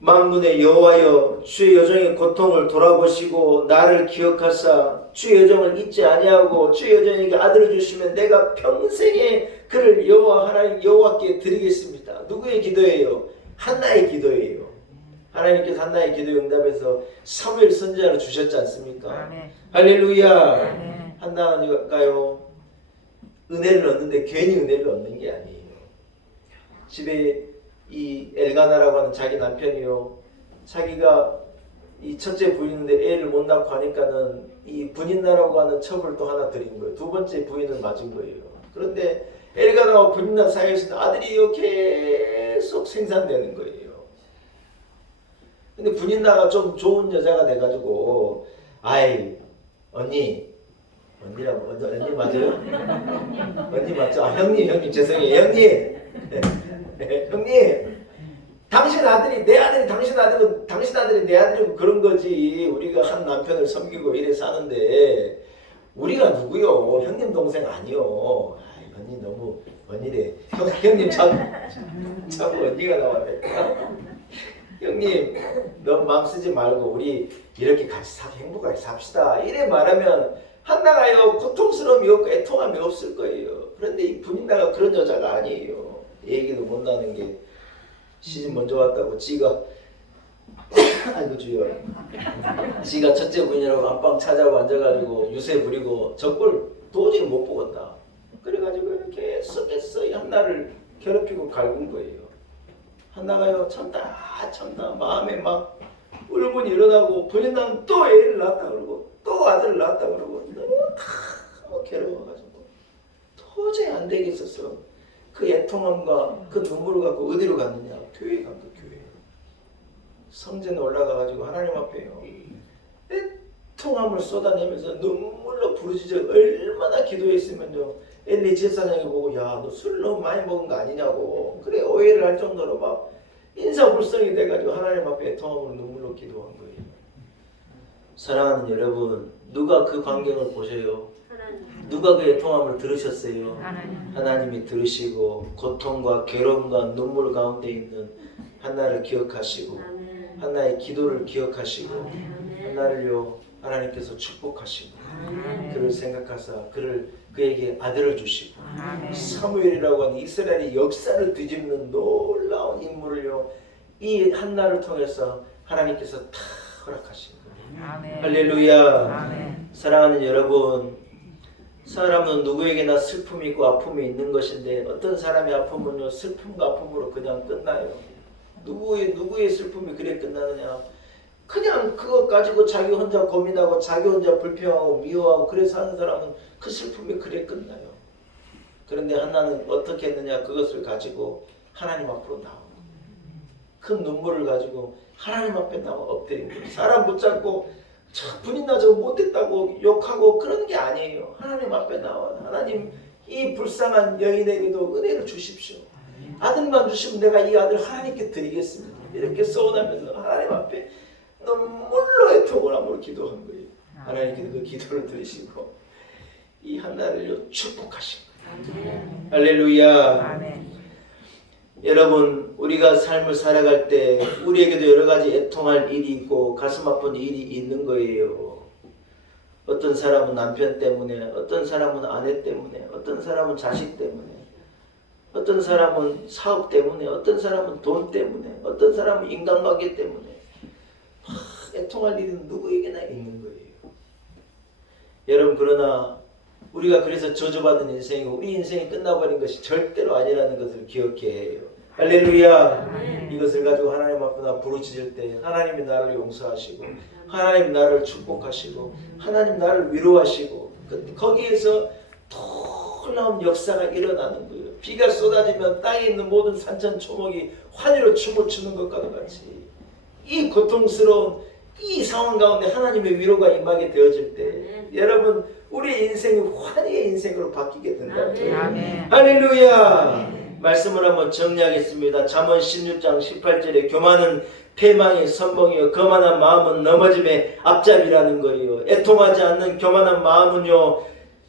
만군의 여호와여, 주의 여종의 고통을 돌아보시고 나를 기억하사 주의 여종을 잊지 아니하고 주의 여종에게 아들을 주시면 내가 평생에 그를 여호와 하나님 여호와께 드리겠습니다. 누구의 기도예요? 한나의 기도예요. 하나님께서 한나의 기도 응답해서 사무엘 선지자를 주셨지 않습니까? 아멘. 할렐루야. 아멘. 한나가요, 은혜를 얻는데 괜히 은혜를 얻는 게 아니에요. 집에 이 엘가나라고 하는 자기 남편이요, 자기가 이 첫째 부인인데 애를 못 낳고 하니까는 이 분인나라고 하는 첩을 또 하나 드린 거예요. 두 번째 부인을 맞은 거예요. 그런데 엘가나와 분인나 사이에서는 아들이 계속 생산되는 거예요. 근데 분인나가 좀 좋은 여자가 돼가지고, 아이 언니라고, 언니 맞아요? 언니 맞죠? 아, 형님 죄송해요. 형님 당신 아들이 내 아들이 당신 아들은 당신 아들이 내 아들이고 그런 거지. 우리가 한 남편을 섬기고 이래 사는데 우리가 누구요? 형님 동생 아니요. 아이, 언니 너무 언니래. 형님 참 언니가 나왔네. 형님 너무 마음 쓰지 말고 우리 이렇게 같이 행복하게 삽시다. 이래 말하면 한나가요, 고통스러움이 없고 애통함이 없을 거예요. 그런데 이 분인나가 그런 여자가 아니에요. 얘기도 못하는 게 시집 먼저 왔다고 지가 아이고 주여, 지가 첫째 부인이라고 안방 찾아오고 앉아가지고 유세 부리고 저꼴 도저히 못 보겠다. 그래가지고 계속 한나를 괴롭히고 갈군 거예요. 한나가요, 참다 마음에 막 울분이 일어나고, 분인나는 또 애를 낳았다 그러고 또 아들을 낳았다 그러고 너무 괴로워가지고 도저히 안 되겠어서 그 애통함과 그 눈물을 갖고 어디로 갔느냐? 교회에 간 거, 교회. 성전에 올라가가지고 하나님 앞에요, 애통함을 쏟아내면서 눈물로 부르짖어 얼마나 기도했으면요, 엘리 제사장이 보고 야, 너 술 너무 많이 먹은 거 아니냐고 그래 오해를 할 정도로 막 인사불성이 돼가지고 하나님 앞에 애통함으로 눈물로 기도한 거예요. 사랑하는 여러분, 누가 그 광경을 보셔요? 누가 그 애통함을 들으셨어요? 하나님이 들으시고 고통과 괴로움과 눈물 가운데 있는 한나를 기억하시고 한나의 기도를 기억하시고 한나를요, 하나님께서 축복하시고 그를 생각하사 그에게 아들을 주시고 사무엘이라고 하는 이스라엘의 역사를 뒤집는 놀라운 인물을요, 이 한나를 통해서 하나님께서 다 허락하신 거예요. 할렐루야. 사랑하는 여러분, 사람은 누구에게나 슬픔이 있고 아픔이 있는 것인데 어떤 사람의 아픔은요, 슬픔과 아픔으로 그냥 끝나요. 누구의 슬픔이 그래 끝나느냐? 그냥 그것 가지고 자기 혼자 고민하고 자기 혼자 불평하고 미워하고 그래서 하는 사람은 그 슬픔이 그래 끝나요. 그런데 한나는 어떻게 했느냐? 그것을 가지고 하나님 앞으로 나오고 큰 눈물을 가지고 하나님 앞에 나와 엎드린 거예요. 사람 붙잡고 분인나 저거 못했다고 욕하고 그런 게 아니에요. 하나님 앞에 나와, 하나님 이 불쌍한 여인에게도 은혜를 주십시오. 아들만 주시면 내가 이 아들 하나님께 드리겠습니다. 이렇게 서운하면서 하나님 앞에 눈물로 애통함으로 기도한 거예요. 하나님께서 그 기도를 들으시고 이 한나를 축복하신 거예요. 할렐루야. 여러분, 우리가 삶을 살아갈 때 우리에게도 여러 가지 애통할 일이 있고 가슴 아픈 일이 있는 거예요. 어떤 사람은 남편 때문에, 어떤 사람은 아내 때문에, 어떤 사람은 자식 때문에, 어떤 사람은 사업 때문에, 어떤 사람은 돈 때문에, 어떤 사람은 인간관계 때문에 애통할 일은 누구에게나 있는 거예요. 여러분, 그러나 우리가 그래서 저주받은 인생이고 우리 인생이 끝나버린 것이 절대로 아니라는 것을 기억해야 해요. 할렐루야. 이것을 가지고 하나님 앞에 나 부르짖을 때 하나님이 나를 용서하시고 하나님 나를 축복하시고 하나님 나를 위로하시고 거기에서 놀라운 역사가 일어나는 거예요. 비가 쏟아지면 땅에 있는 모든 산천초목이 환희로 춤을 추는 것과 같이 이 고통스러운 이 상황 가운데 하나님의 위로가 임하게 되어질 때 여러분 우리 인생이 환희의 인생으로 바뀌게 된다는 거예요. 할렐루야. 말씀을 한번 정리하겠습니다. 잠언 16장 18절에 교만은 패망의 선봉이요 거만한 마음은 넘어짐의 앞잡이라는 거예요. 애통하지 않는 교만한 마음은요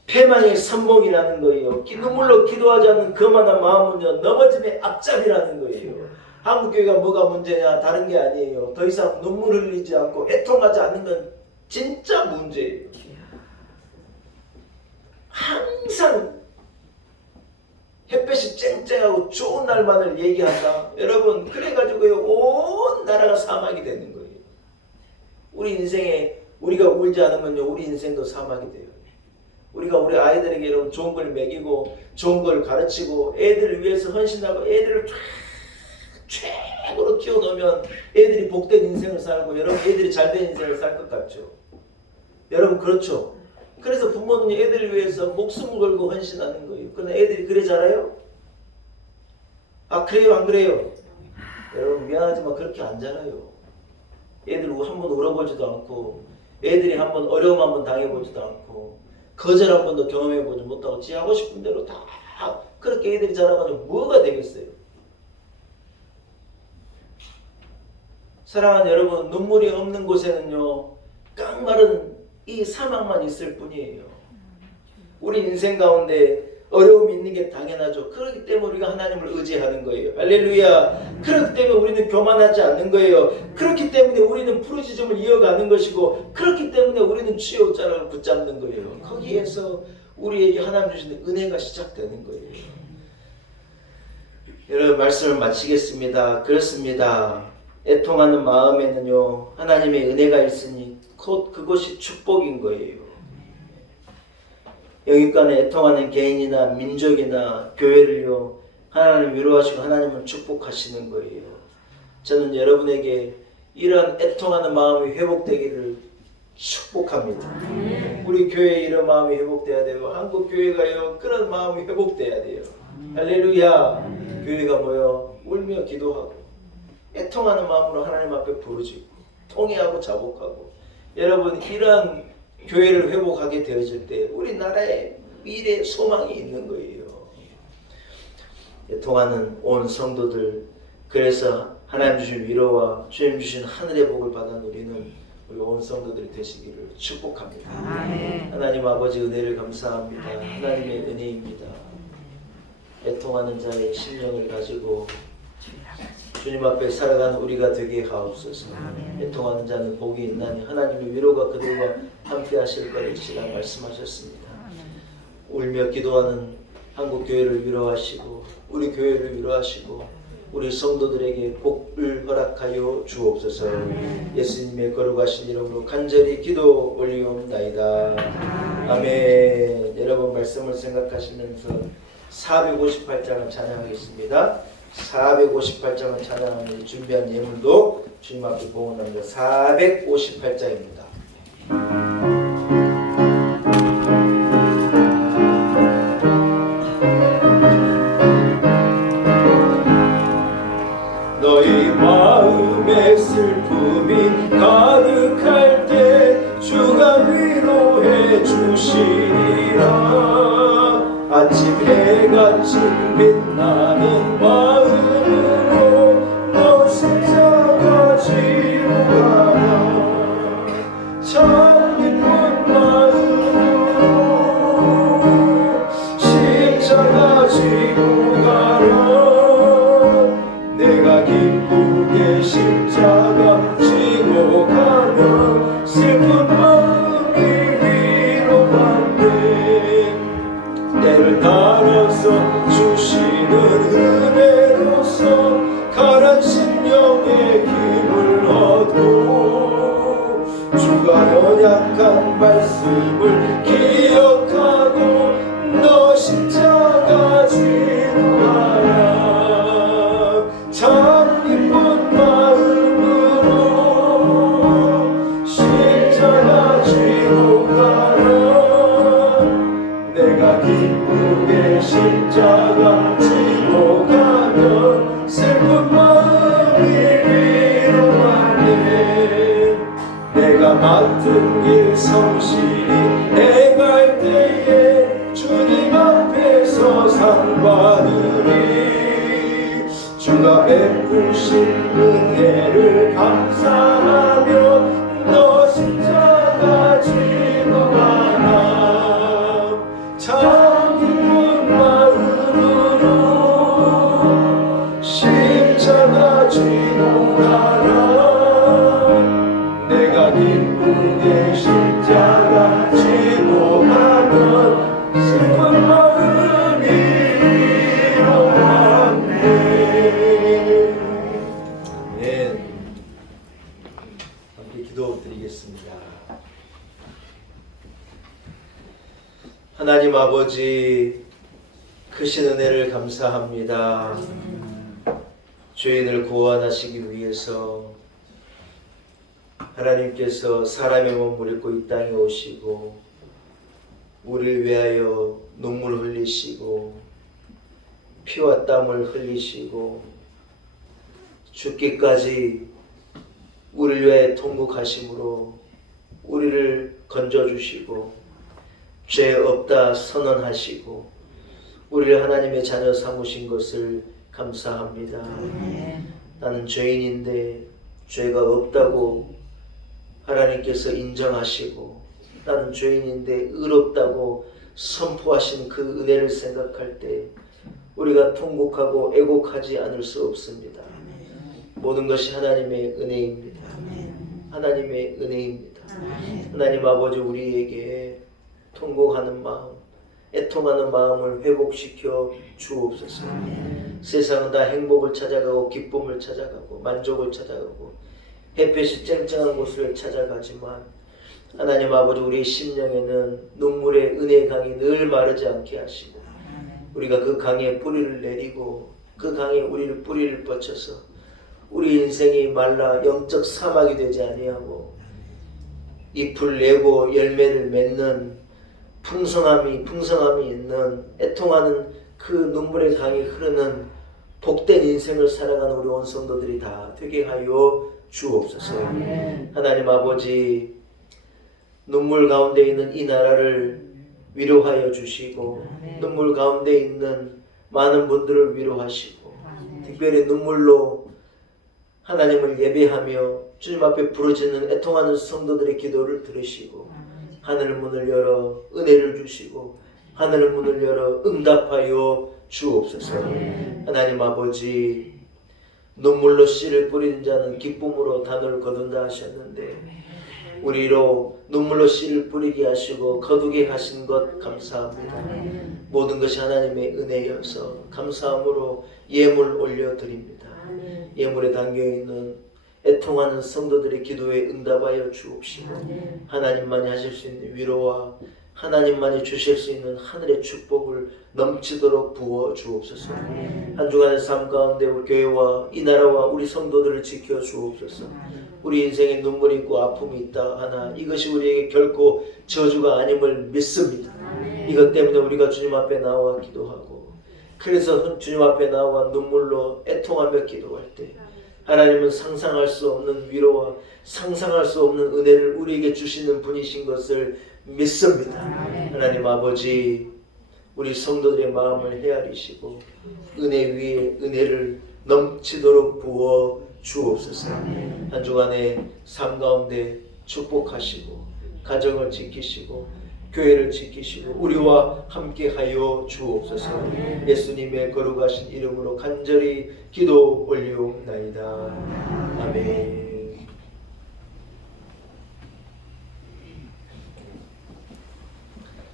패망의 선봉이라는 거예요. 눈물로 기도하지 않는 거만한 마음은요 넘어짐의 앞잡이라는 거예요. 한국교회가 뭐가 문제냐? 다른 게 아니에요. 더 이상 눈물 흘리지 않고 애통하지 않는 건 진짜 문제예요. 항상 햇볕이 쨍쨍하고 좋은 날만을 얘기한다. 여러분 그래가지고요 온 나라가 사막이 되는 거예요. 우리 인생에 우리가 울지 않으면요 우리 인생도 사막이 돼요. 우리가 우리 아이들에게 여러분 좋은 걸 먹이고 좋은 걸 가르치고 애들을 위해서 헌신하고 애들을 최고로 키워놓으면 애들이 복된 인생을 살고 여러분 애들이 잘된 인생을 살 것 같죠. 여러분 그렇죠. 그래서 부모는 애들을 위해서 목숨을 걸고 헌신하는 거예요. 근데 애들이 그래 자라요? 아 그래요 안 그래요? 여러분 미안하지만 그렇게 안 자라요. 애들 한번 울어보지도 않고 애들이 한번 어려움 한번 당해보지도 않고 거절 한 번도 경험해보지 못하고 지 하고 싶은 대로 다 그렇게 애들이 자라가지고 뭐가 되겠어요? 사랑하는 여러분 눈물이 없는 곳에는요 깡마른 이 사망만 있을 뿐이에요. 우리 인생 가운데 어려움이 있는 게 당연하죠. 그렇기 때문에 우리가 하나님을 의지하는 거예요. 할렐루야. 그렇기 때문에 우리는 교만하지 않는 거예요. 그렇기 때문에 우리는 부르짖음을 이어가는 것이고 그렇기 때문에 우리는 주의 옷자락을 붙잡는 거예요. 거기에서 우리에게 하나님 주시는 은혜가 시작되는 거예요. 여러분 말씀을 마치겠습니다. 그렇습니다. 애통하는 마음에는요 하나님의 은혜가 있으니 곧 그것이 축복인 거예요. 영육간에 애통하는 개인이나 민족이나 교회를요 하나님 위로하시고 하나님은 축복하시는 거예요. 저는 여러분에게 이러한 애통하는 마음이 회복되기를 축복합니다. 우리 교회에 이런 마음이 회복돼야 되고 한국 교회가요 그런 마음이 회복돼야 돼요. 할렐루야. 교회가 뭐요 울며 기도하고 애통하는 마음으로 하나님 앞에 부르짖고 통회하고 자복하고 여러분 이러한 교회를 회복하게 되어질 때 우리나라에 미래 소망이 있는 거예요. 애통하는 온 성도들 그래서 하나님 주신 위로와 주님 주신 하늘의 복을 받아 누리는 우리 온 성도들이 되시기를 축복합니다. 하나님 아버지 은혜를 감사합니다. 하나님의 은혜입니다. 애통하는 자의 심령을 가지고 주님 앞에 살아가는 우리가 되게 하옵소서. 애통하는 자는 복이 있나니 하나님의 위로가 그들과 함께 하실 것이라 말씀하셨습니다. 울며 기도하는 한국 교회를 위로하시고 우리 교회를 위로하시고 우리 성도들에게 복을 허락하여 주옵소서. 예수님의 거룩하신 이름으로 간절히 기도 올리옵나이다. 아멘. 여러분 말씀을 생각하시면서 458장을 찬양하겠습니다. 458장을 찬양하면서 준비한 예물도 주님 앞에 봉헌합니다. 458장입니다. 너희 마음에 슬픔이 가득할 때 주가 위로해 주시리라. 아침 해같이 빛나는 마음으로 너 십자가 지고 가라. 참 기쁜 마음으로 십자가 지고 가라. 내가 기쁘게 십자가 지고 가면 슬픈 마음이 위로받네. 때를 따라서 주시는 은혜로서 가난 심령의 힘을 얻고 주가 연약한 말씀을 기억하는 가고 너 십자가 지고 가라. 참 기쁜 마음으로 십자가 지고 가라. 내가 기쁘게 십자가 지고 가면 슬픈 마음이 위로하네. 내가 맡은 길 성실히 행할 때에 주님 앞에서 상 받으리. 주가 베푸신 은혜를 감사하며 너 십자가 지고 가라. 참 기쁜 마음으로 십자가 지고 가라. 내가 기쁘게 십자가 지고 가면 슬픈 마음이 위로하네. 아멘. 함께 기도드리겠습니다. 하나님 아버지, 크신 은혜를 감사합니다. 죄인을 구원하시기 위해서 하나님께서 사람의 몸을 입고 이 땅에 오시고 우리를 위하여 눈물 흘리시고 피와 땀을 흘리시고 죽기까지 우리를 위하여 통곡하심으로 우리를 건져주시고 죄 없다 선언하시고 우리를 하나님의 자녀 삼으신 것을 감사합니다. 나는 죄인인데 죄가 없다고 하나님께서 인정하시고 나는 죄인인데 의롭다고 선포하신 그 은혜를 생각할 때 우리가 통곡하고 애곡하지 않을 수 없습니다. 모든 것이 하나님의 은혜입니다. 하나님의 은혜입니다. 하나님 아버지, 우리에게 통곡하는 마음, 애통하는 마음을 회복시켜 주옵소서. 세상은 다 행복을 찾아가고 기쁨을 찾아가고 만족을 찾아가고 햇볕이 쨍쨍한 곳을 찾아가지만 하나님 아버지, 우리의 심령에는 눈물의 은혜의 강이 늘 마르지 않게 하시고 우리가 그 강에 뿌리를 내리고 그 강에 우리를 뿌리를 뻗쳐서 우리 인생이 말라 영적 사막이 되지 아니하고 잎을 내고 열매를 맺는 풍성함이 있는 애통하는 그 눈물의 강이 흐르는 복된 인생을 살아가는 우리 온 성도들이 다 되게 하여 주옵소서. 하나님 아버지, 눈물 가운데 있는 이 나라를 위로하여 주시고 눈물 가운데 있는 많은 분들을 위로하시고 특별히 눈물로 하나님을 예배하며 주님 앞에 부르짖는 애통하는 성도들의 기도를 들으시고 하늘 문을 열어 은혜를 주시고 하늘 문을 열어 응답하여 주옵소서. 하나님 아버지, 눈물로 씨를 뿌리는 자는 기쁨으로 단을 거둔다 하셨는데 우리로 눈물로 씨를 뿌리게 하시고 거두게 하신 것 감사합니다. 모든 것이 하나님의 은혜여서 감사함으로 예물 올려드립니다. 예물에 담겨있는 애통하는 성도들의 기도에 응답하여 주옵시고 하나님만이 하실 수 있는 위로와 하나님만이 주실 수 있는 하늘의 축복을 넘치도록 부어 주옵소서. 한 주간의 삶 가운데 우리 교회와 이 나라와 우리 성도들을 지켜 주옵소서. 우리 인생에 눈물이 있고 아픔이 있다 하나 이것이 우리에게 결코 저주가 아님을 믿습니다. 이것 때문에 우리가 주님 앞에 나와 기도하고 그래서 주님 앞에 나와 눈물로 애통하며 기도할 때 하나님은 상상할 수 없는 위로와 상상할 수 없는 은혜를 우리에게 주시는 분이신 것을 믿습니다. 하나님 아버지, 우리 성도들의 마음을 헤아리시고 은혜 위에 은혜를 넘치도록 부어 주옵소서. 한 주간의 삶 가운데 축복하시고 가정을 지키시고 교회를 지키시고 우리와 함께하여 주옵소서. 예수님의 거룩하신 이름으로 간절히 기도 올리옵나이다. 아멘.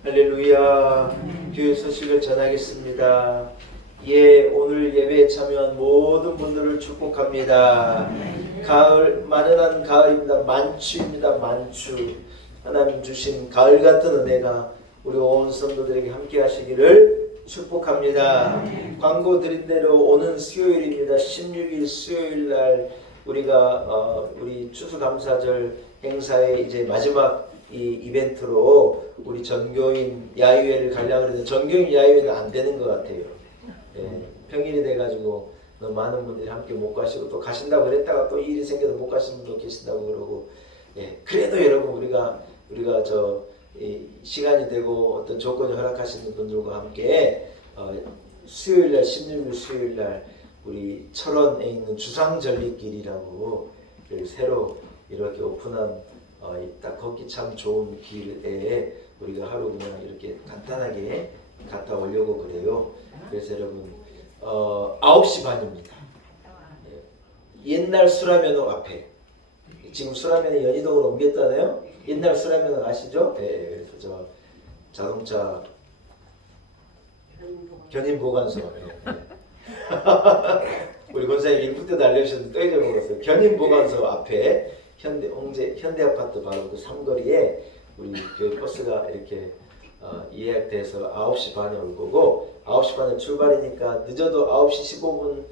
할렐루야. 교회 소식을 전하겠습니다. 오늘 예배에 참여한 모든 분들을 축복합니다. 가을, 만연한 가을입니다. 만추입니다. 만추. 하나님 주신 가을 같은 은혜가 우리 온 성도들에게 함께 하시기를 축복합니다. 광고 드린 대로 오는 수요일입니다. 16일 수요일 날 우리가 우리 추수감사절 행사의 이제 마지막 이 이벤트로 우리 전교인 야유회를 가려고 했는데 전교인 야유회는 안 되는 것 같아요. 예, 평일이 돼가지고 너무 많은 분들이 함께 못 가시고 또 가신다고 그랬다가 또 일이 생겨서 못 가시는 분도 계신다고 그러고 예, 그래도 여러분 우리가 시간이 되고 어떤 조건이 허락하시는 분들과 함께 수요일날 16일 수요일날 우리 철원에 있는 주상절리길이라고 새로 이렇게 오픈한 딱 걷기 참 좋은 길에 우리가 하루 그냥 이렇게 간단하게 갔다 오려고 그래요. 그래서 여러분 9시 반입니다. 옛날 수라면허 앞에 지금 수라면이 연희동으로 옮겼잖아요. 옛날 수라면허 아시죠? 네, 그래서 저 자동차 견인보관소 우리 권사님 1부 때도 알려주셨는데 또 잊어먹었어요. 견인보관소 앞에 현대아파트 바로 그 삼거리에 우리 그 버스가 이렇게 예약돼서 9시 반에 올 거고 9시 반에 출발이니까 늦어도 9시 15분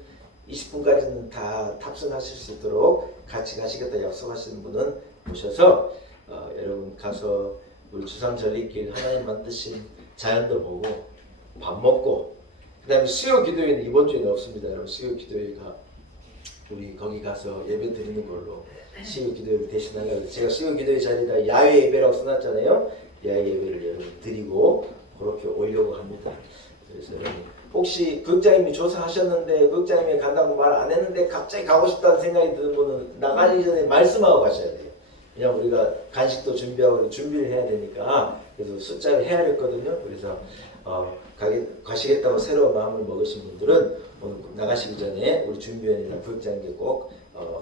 20분까지는 다 탑승하실 수 있도록 같이 가시겠다 약속하시는 분은 오셔서 여러분 가서 우리 주상절리길 하나님 만드신 자연도 보고 밥 먹고 그 다음에 수요 기도회는 이번 주에는 없습니다. 여러분 수요 기도회가 우리 거기 가서 예배 드리는 걸로 수요 기도회를 대신하려고 해서 제가 수요 기도회 자리가 야외 예배라고 써놨잖아요. 야외 예배를 여러분 드리고 그렇게 오려고 합니다. 그래서 여러분 혹시 극장님이 조사하셨는데 극장님이 간다고 말 안 했는데 갑자기 가고 싶다는 생각이 드는 분은 나가기 전에 말씀하고 가셔야 돼요. 왜냐면 우리가 간식도 준비하고 준비를 해야 되니까 그래서 숫자를 헤아렸거든요. 그래서 가시겠다고 새로운 마음을 먹으신 분들은 오늘 나가시기 전에 우리 준비위원이나 부역장님께 꼭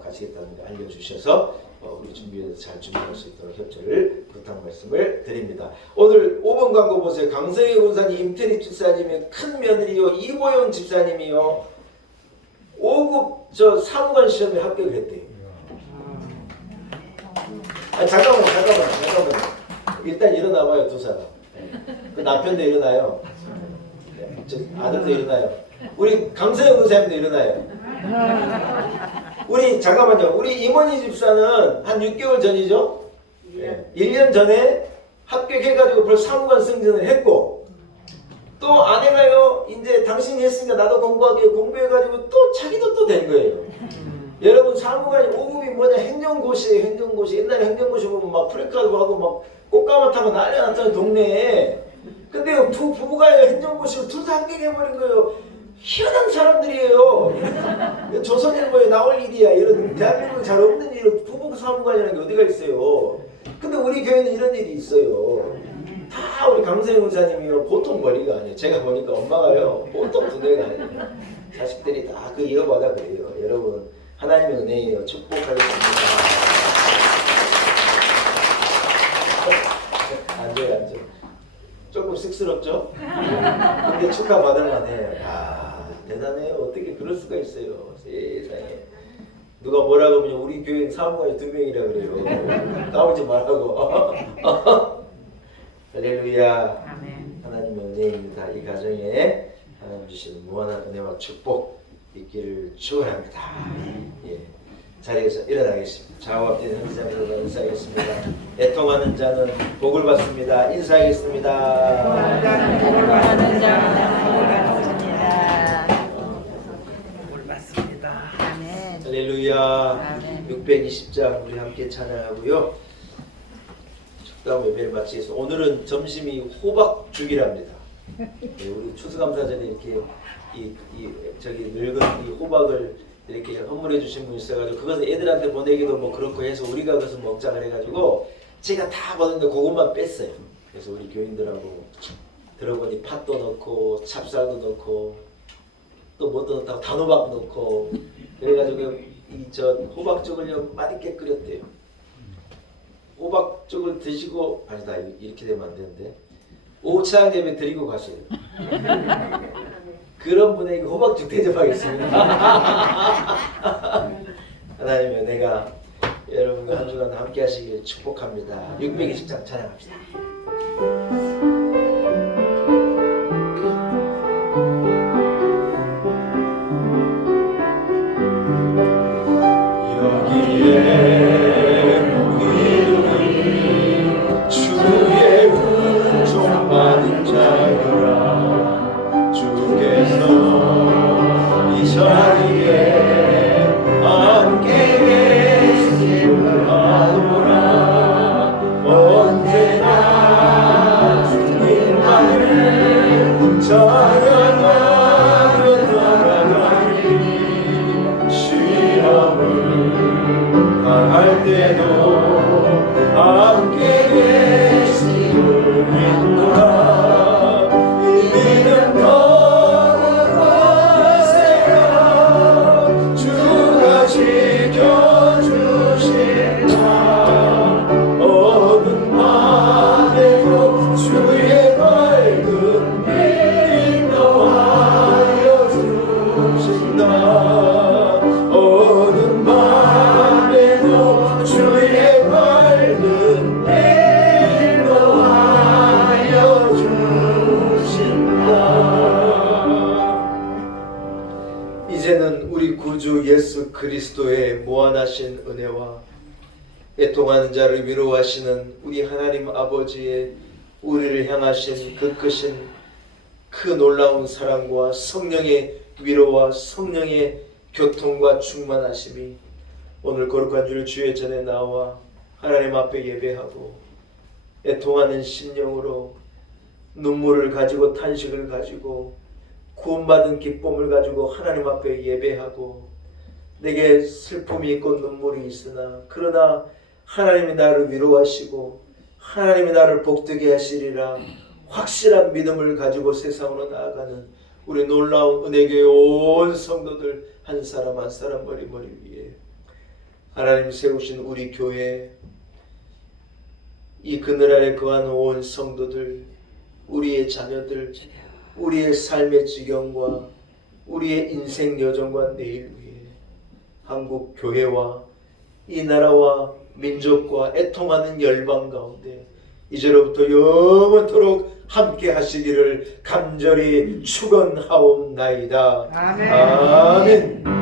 가시겠다는 걸 알려주셔서 우리 준비위원에서 잘 준비할 수 있도록 협조를 부탁 말씀을 드립니다. 오늘 5번 광고 보세요. 강성희 권사님, 임태리 집사님의 큰 며느리요 이보영 집사님이요 5급 사무관 시험에 합격을 했대요. 잠깐만. 일단 일어나봐요 두 사람. 그 남편도 일어나요. 저 아들도 일어나요. 우리 강서영 의사님도 일어나요. 우리 잠깐만요. 우리 이모니 집사는 한 6개월 전이죠. 1년 전에 합격해가지고 벌써 사무관 승진을 했고 또 아내가요. 이제 당신이 했으니까 나도 공부하게 공부해가지고 또 자기도 또 된 거예요. 여러분 사무관이 5급이 뭐냐 행정고시예요. 행정고시. 옛날에 행정고시 보면 막 프레카드 하고 막 꽃가마 타고 난리 났잖아요 동네에. 근데 두 부부가 행정고시를 둘 다 합격해버린 거예요. 희한한 사람들이에요. 조선일보에 나올 일이야. 이런 대한민국에 잘 없는 일 부부 사무관이라는 게 어디가 있어요. 근데 우리 교회는 이런 일이 있어요. 다 우리 강세영 의사님이요. 보통 머리가 아니에요. 제가 보니까 엄마가요. 보통 두뇌가 아니에요. 자식들이 다 그 이어받아 그래요. 여러분 하나님의 은혜예요. 축복하겠습니다. 앉아요. 조금 쑥스럽죠? 근데 축하받을 만해요. 대단해요. 어떻게 그럴 수가 있어요. 세상에. 누가 뭐라고 하면 우리 교회 사무관이 2명이라 그래요. 까불지 말라고. 할렐루야. 아멘. 하나님의 은혜입니다. 이 가정에 하나님 주시는 무한한 은혜와 축복 있기를 축원합니다. 예. 자리에서 일어나겠습니다. 좌우와 앞뒤는 현지장으로 인사하겠습니다. 애통하는 자는 복을 받습니다. 인사하겠습니다. 복을 받는 자는 복을 받습니다. 아멘. 할렐루야. 아멘. 620장 우리 함께 찬양하고요. 축담 예배를 마치겠습니다. 오늘은 점심이 호박죽이랍니다. 네, 우리 추수감사전에 이렇게 저기 늙은 이 호박을 이렇게 선물해 주신 분이 있어가지고 그것을 애들한테 보내기도 뭐 그렇고 해서 우리가 그것을 먹자 그래가지고 제가 다 받았는데 그것만 뺐어요. 그래서 우리 교인들하고 들어보니 팥도 넣고 찹쌀도 넣고 또 뭣도 넣다가 단호박 넣고 그래가지고 호박죽을 맛있게 끓였대요. 호박죽을 드시고 아니다 이렇게 되면 안 되는데 오후 찬양 예배 드리고 가세요. 그런 분에게 호박죽 대접하겠습니다. 하나님의 내가 여러분과 한 주간 함께 하시기를 축복합니다. 620장 찬양합시다. 그리스도의 무한하신 은혜와 애통하는 자를 위로하시는 우리 하나님 아버지의 우리를 향하신 그 크신 그 놀라운 사랑과 성령의 위로와 성령의 교통과 충만하심이 오늘 거룩한 주일 주의 전에 나와 하나님 앞에 예배하고 애통하는 심령으로 눈물을 가지고 탄식을 가지고 구원받은 기쁨을 가지고 하나님 앞에 예배하고 내게 슬픔이 있고 눈물이 있으나 그러나 하나님이 나를 위로하시고 하나님이 나를 복되게 하시리라 확실한 믿음을 가지고 세상으로 나아가는 우리 놀라운 은혜교회 온 성도들 한 사람 한 사람 머리 위에 하나님 세우신 우리 교회 이 그늘 아래 거하는 온 성도들 우리의 자녀들 우리의 삶의 지경과 우리의 인생 여정과 내일 위해 한국 교회와 이 나라와 민족과 애통하는 열방 가운데 이제로부터 영원토록 함께 하시기를 간절히 축원하옵나이다. 아멘. 아멘.